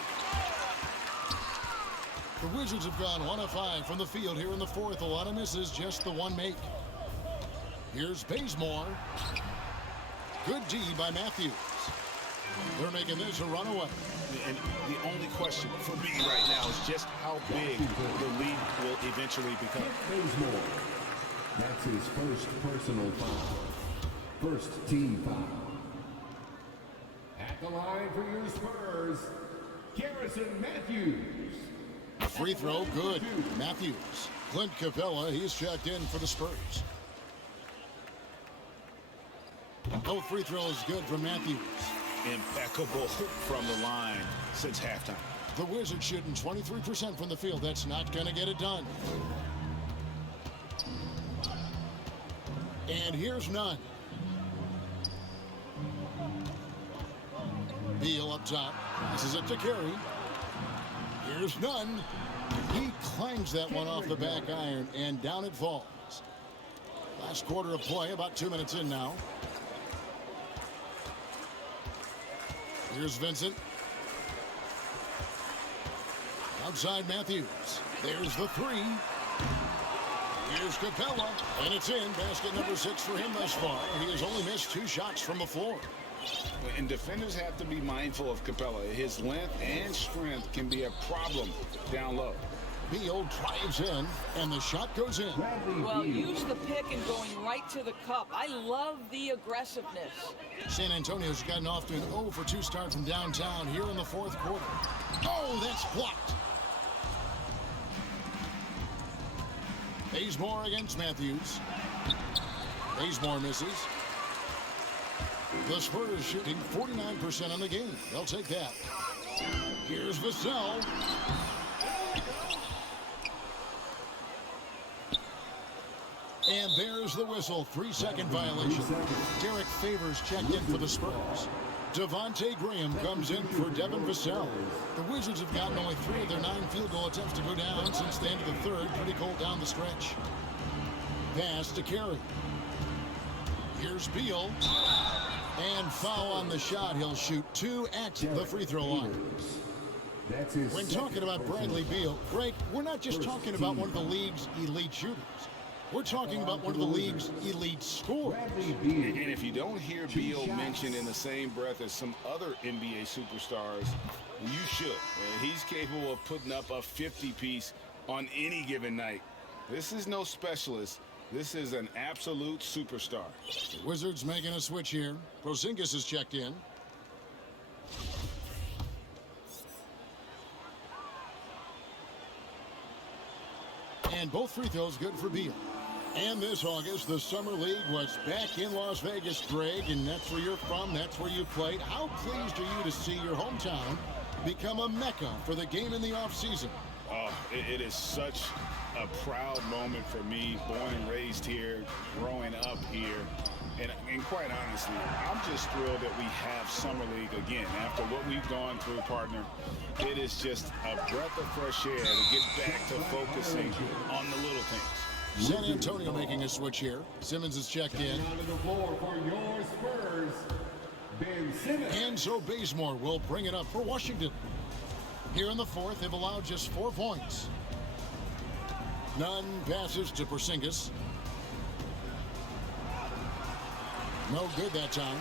The Wizards have gone 1 of 5 from the field here in the fourth. A lot of misses, just the one make. Here's Bazemore. Good D by Matthews. They're making this a runaway. And the only question for me right now is just how big the lead will eventually become. Bazemore. That's his first personal foul. First team foul. At the line for your Spurs, Garrison Matthews. Free throw, good. Matthews. Clint Capella, he's checked in for the Spurs. No free throws good from Matthews. Impeccable from the line since halftime. The Wizards shooting 23% from the field. That's not going to get it done. And here's none. Beal up top. This is it to Carey. Here's none. He clangs that one off the back iron, and down it falls. Last quarter of play, about 2 minutes in now. Here's Vincent. Outside Matthews. There's the three. Here's Capella, and it's in. Basket number 6 for him thus far. He has only missed 2 shots from the floor. And defenders have to be mindful of Capella. His length and strength can be a problem down low. Beal drives in, and the shot goes in. Well, use the pick and going right to the cup. I love the aggressiveness. San Antonio's gotten off to an 0 for 2 start from downtown here in the fourth quarter. Oh, that's blocked. Bazemore against Matthews. Bazemore misses. The Spurs shooting 49% on the game. They'll take that. Here's Vassell. And there's the whistle. 3-second violation. Derek Favors checked in for the Spurs. Devontae Graham comes in for Devin Vassell. The Wizards have gotten only 3 of their 9 field goal attempts to go down since the end of the third. Pretty cold down the stretch. Pass to Carey. Here's Beal. And foul on the shot. He'll shoot 2 at the free throw line. When talking about Bradley Beal, Greg, we're not just talking about one of the league's elite shooters. We're talking about one of the league's elite scorers. And if you don't hear Beal mentioned in the same breath as some other NBA superstars, you should. He's capable of putting up a 50-piece on any given night. This is no specialist. This is an absolute superstar. The Wizards making a switch here. Porzingis is checked in. And both free throws good for Beal. And this August, the Summer League was back in Las Vegas, Greg, and that's where you're from, that's where you played. How pleased are you to see your hometown become a mecca for the game in the offseason? Oh, it is such a proud moment for me, born and raised here, growing up here. And quite honestly, I'm just thrilled that we have Summer League again. After what we've gone through, partner, it is just a breath of fresh air to get back to focusing on the little things. San Antonio making a switch here. Simmons is checked in. Down to the floor for your Spurs, Ben Simmons. And so Bazemore will bring it up for Washington. Here in the fourth, they've allowed just 4 points. None passes to Porzingis. No good that time.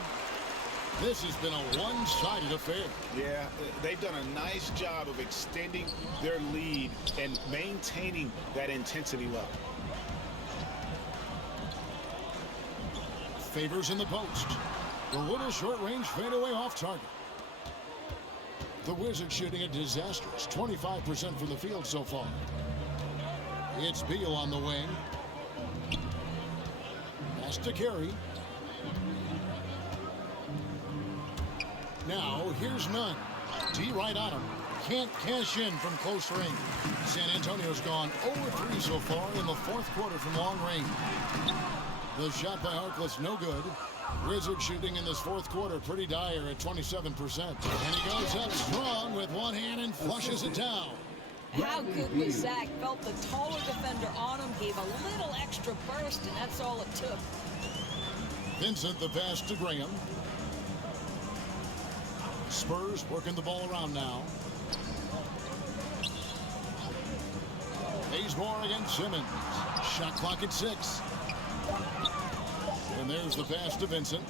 This has been a one-sided affair. Yeah, they've done a nice job of extending their lead and maintaining that intensity level. Favors in the post. The little short-range fadeaway off target. The Wizards shooting a disastrous 25% from the field so far. It's Beal on the wing. Pass to Carey. Now, here's none. D right on him. Can't cash in from close range. San Antonio's gone 0-3 so far in the fourth quarter from long range. The shot by Harkless, no good. Wizards shooting in this fourth quarter pretty dire at 27%. And he goes up strong with one hand and flushes it down. How good was Zach? Felt the taller defender on him, gave a little extra burst, and that's all it took. Vincent the pass to Graham. Spurs working the ball around now. Bazemore against Simmons. Shot clock at 6. And there's the pass to Vincent.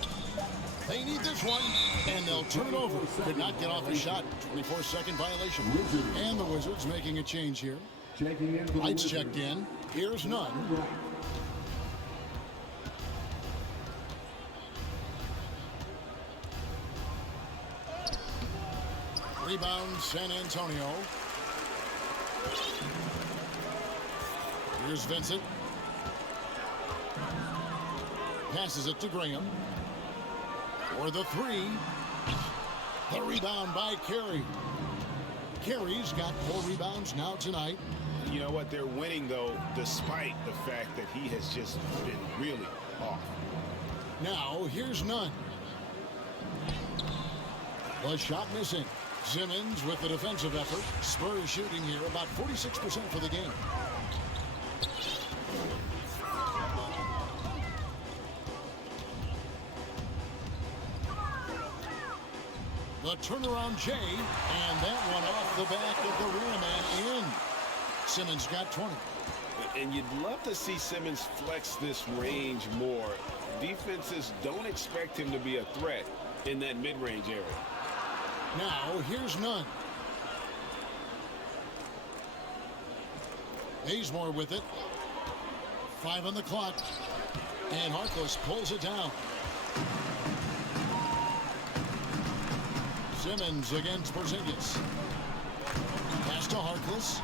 They need this one, and they'll turn it over. Could not get off the shot. 24-second violation. And the Wizards making a change here. Lights checked in. Here's none. Rebound, San Antonio. Here's Vincent. Passes it to Graham. For the 3. The rebound by Carey. Carey's got 4 rebounds now tonight. You know what? They're winning, though, despite the fact that he has just been really off. Now, here's none. The shot missing. Simmons with the defensive effort. Spurs shooting here about 46% for the game. The turnaround J, and that one off the back of the rim and in. Simmons got 20. And you'd love to see Simmons flex this range more. Defenses don't expect him to be a threat in that mid-range area. Now, here's none. Bazemore with it. 5 on the clock. And Harkless pulls it down. Simmons against Porzingis. Pass to Harkless.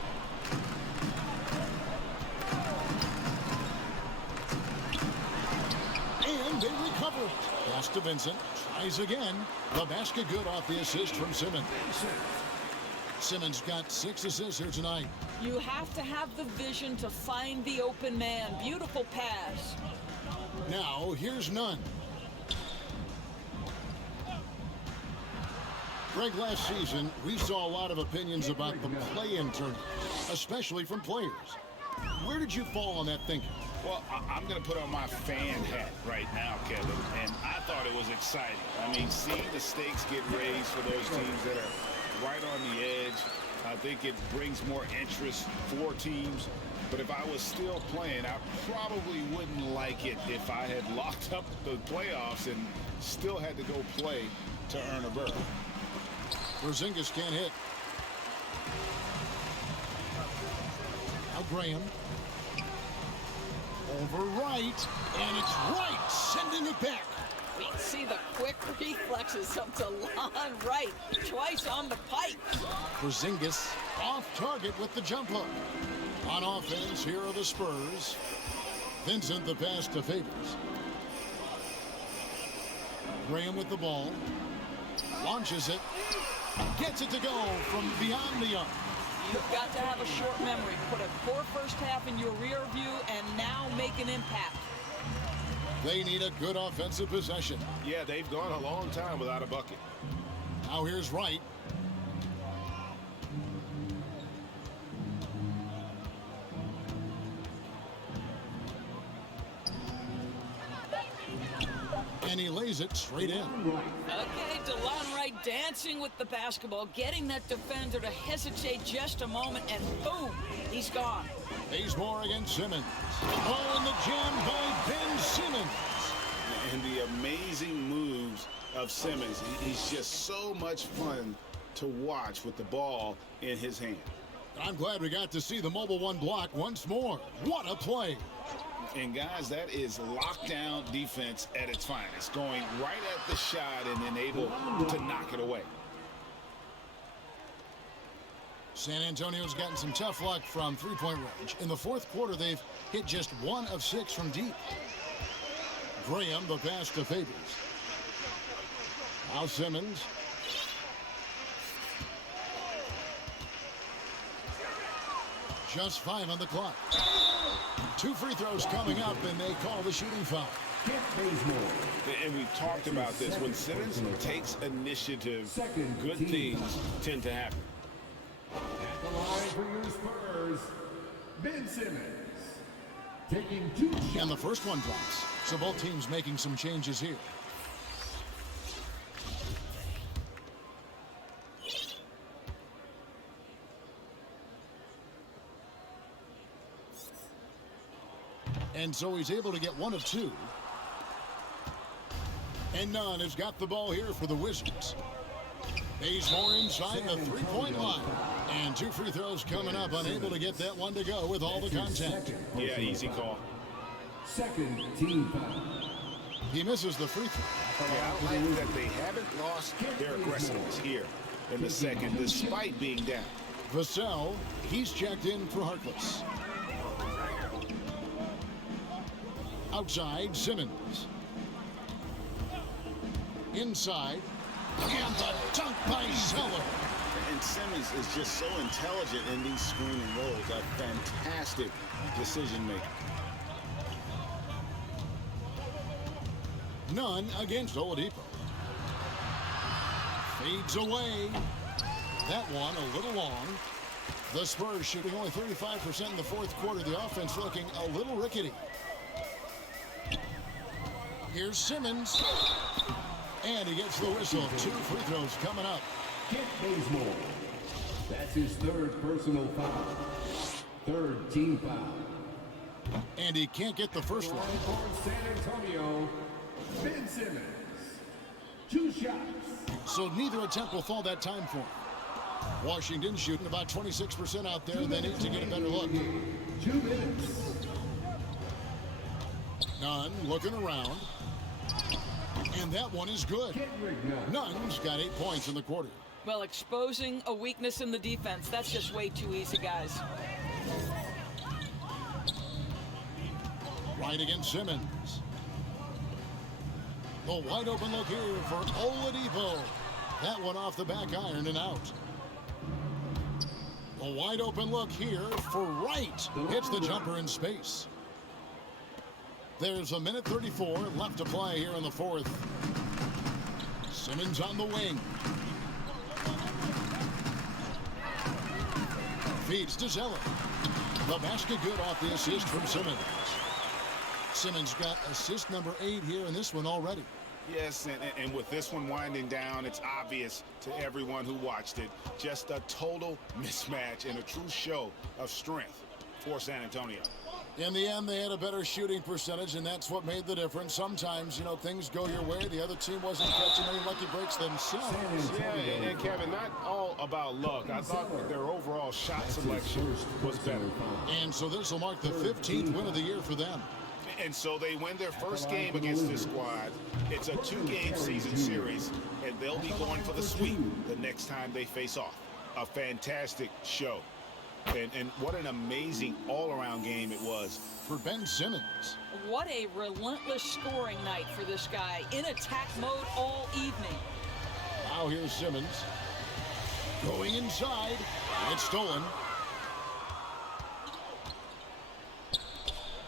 And they recover. Pass to Vincent. Tries again. The basket good off the assist from Simmons. Simmons got 6 assists here tonight. You have to have the vision to find the open man. Beautiful pass. Now, here's none. Greg, last season, we saw a lot of opinions about the play-in tournament, especially from players. Where did you fall on that thinking? Well, I'm going to put on my fan hat right now, Kevin, and I thought it was exciting. I mean, seeing the stakes get raised for those teams that are right on the edge, I think it brings more interest for teams. But if I was still playing, I probably wouldn't like it if I had locked up the playoffs and still had to go play to earn a berth. Porzingis can't hit. Now Graham. Over right, and it's right, sending it back. We can see the quick reflexes of DeLon Wright, twice on the pipe. Porzingis off target with the jump hook. On offense, here are the Spurs. Vincent the pass to Favors. Graham with the ball. Launches it. Gets it to go from beyond the arc. You've got to have a short memory. Put a poor first half in your rear view and now make an impact. They need a good offensive possession. Yeah, they've gone a long time without a bucket. Now here's Wright. And he lays it straight in. Okay, DeLon Wright dancing with the basketball, getting that defender to hesitate just a moment, and boom, he's gone. Bazemore against Simmons. Oh, and the jam by Ben Simmons. And the amazing moves of Simmons. He's just so much fun to watch with the ball in his hand. I'm glad we got to see the mobile one block once more. What a play. And guys, that is lockdown defense at its finest. Going right at the shot and then able to knock it away. San Antonio's gotten some tough luck from three-point range. In the fourth quarter, they've hit just 1 of 6 from deep. Graham, the pass to Favors. Now Simmons. Just 5 on the clock. 2 free throws coming up, and they call the shooting foul. And we've talked about this. When Simmons takes initiative, good things tend to happen. At the line for your Spurs, Ben Simmons. Taking 2 shots. And the first one drops. So both teams making some changes here. And so he's able to get 1 of 2. And Nunn has got the ball here for the Wizards. Bazemore inside the three-point line. And 2 free throws coming up, unable to get that one to go with all the contact. Yeah, easy call. Second team foul. He misses the free throw. Yeah, I like that they haven't lost their aggressiveness here in the second, despite being down. Vassell, he's checked in for Harkless. Outside, Simmons. Inside, and the dunk by Zeller. And Simmons is just so intelligent in these screen and rolls. A fantastic decision maker. Nunn against Oladipo. Fades away. That one a little long. The Spurs shooting only 35% in the fourth quarter. The offense looking a little rickety. Here's Simmons. And he gets the whistle. 2 free throws coming up. Kent Bazemore. That's his 3rd personal foul. 3rd team foul. And he can't get the first one. For San Antonio, Ben Simmons. 2 shots. So neither attempt will fall that time for him. Washington shooting about 26% out there. They need to get a better look. 2 minutes. Nunn looking around. And that one is good. Nunn's got 8 points in the quarter. Well, exposing a weakness in the defense, that's just way too easy, guys. Right against Simmons. The wide open look here for Oladipo. That one off the back iron and out. A wide open look here for Wright. Hits the jumper in space. There's a minute 34 left to play here in the fourth. Simmons on the wing. Feeds to Zeller. The basket good off the assist from Simmons. Simmons got assist number 8 here in this one already. Yes, and with this one winding down, it's obvious to everyone who watched it. Just a total mismatch and a true show of strength for San Antonio. In the end, they had a better shooting percentage, and that's what made the difference. Sometimes, you know, things go your way. The other team wasn't catching any lucky breaks themselves. Yeah, and Kevin, not all about luck. I thought that their overall shot selection was better. And so this will mark the 15th win of the year for them. And so they win their first game against this squad. It's a 2-game season series, and they'll be going for the sweep the next time they face off. A fantastic show. And what an amazing all-around game it was for Ben Simmons. What a relentless scoring night for this guy. In attack mode all evening. Now here's Simmons. Going inside. It's stolen.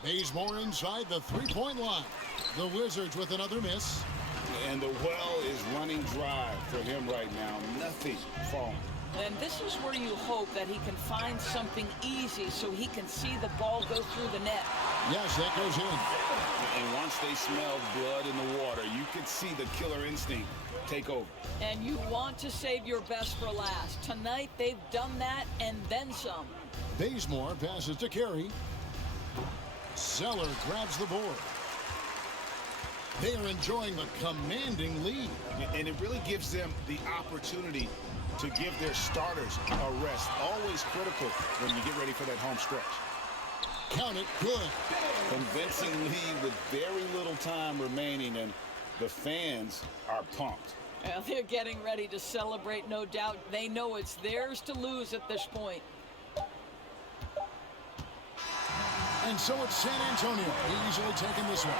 Bazemore inside the three-point line. The Wizards with another miss. And the well is running dry for him right now. Nothing falling. And this is where you hope that he can find something easy so he can see the ball go through the net. Yes, that goes in. And once they smelled blood in the water, you could see the killer instinct take over. And you want to save your best for last. Tonight, they've done that and then some. Bazemore passes to Carey. Zeller grabs the board. They are enjoying a commanding lead. And it really gives them the opportunity to give their starters a rest. Always critical when you get ready for that home stretch. Count it, good. Convincing lead with very little time remaining, and the fans are pumped. Well, they're getting ready to celebrate, no doubt. They know it's theirs to lose at this point. And so it's San Antonio easily taking this one.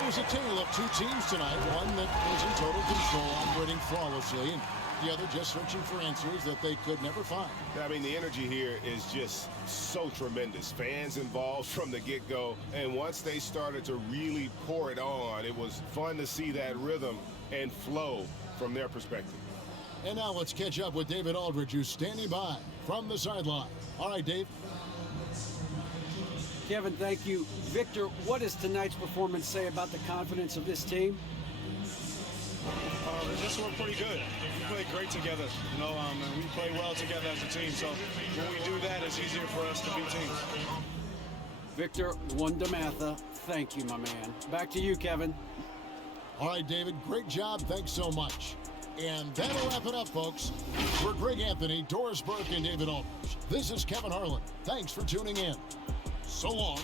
It was a tale of two teams tonight, one that was in total control, operating flawlessly, and the other just searching for answers that they could never find. I mean, the energy here is just so tremendous. Fans involved from the get-go, and once they started to really pour it on, it was fun to see that rhythm and flow from their perspective. And now let's catch up with David Aldridge, who's standing by from the sideline. All right, Dave. Kevin, thank you. Victor, what does tonight's performance say about the confidence of this team? This we're pretty good. We play great together, you know, and we play well together as a team. So when we do that, it's easier for us to beat teams. Victor Wondermatha, thank you, my man. Back to you, Kevin. All right, David, great job. Thanks so much. And that'll wrap it up, folks. For Greg Anthony, Doris Burke, and David Aldridge, this is Kevin Harlan. Thanks for tuning in. So long.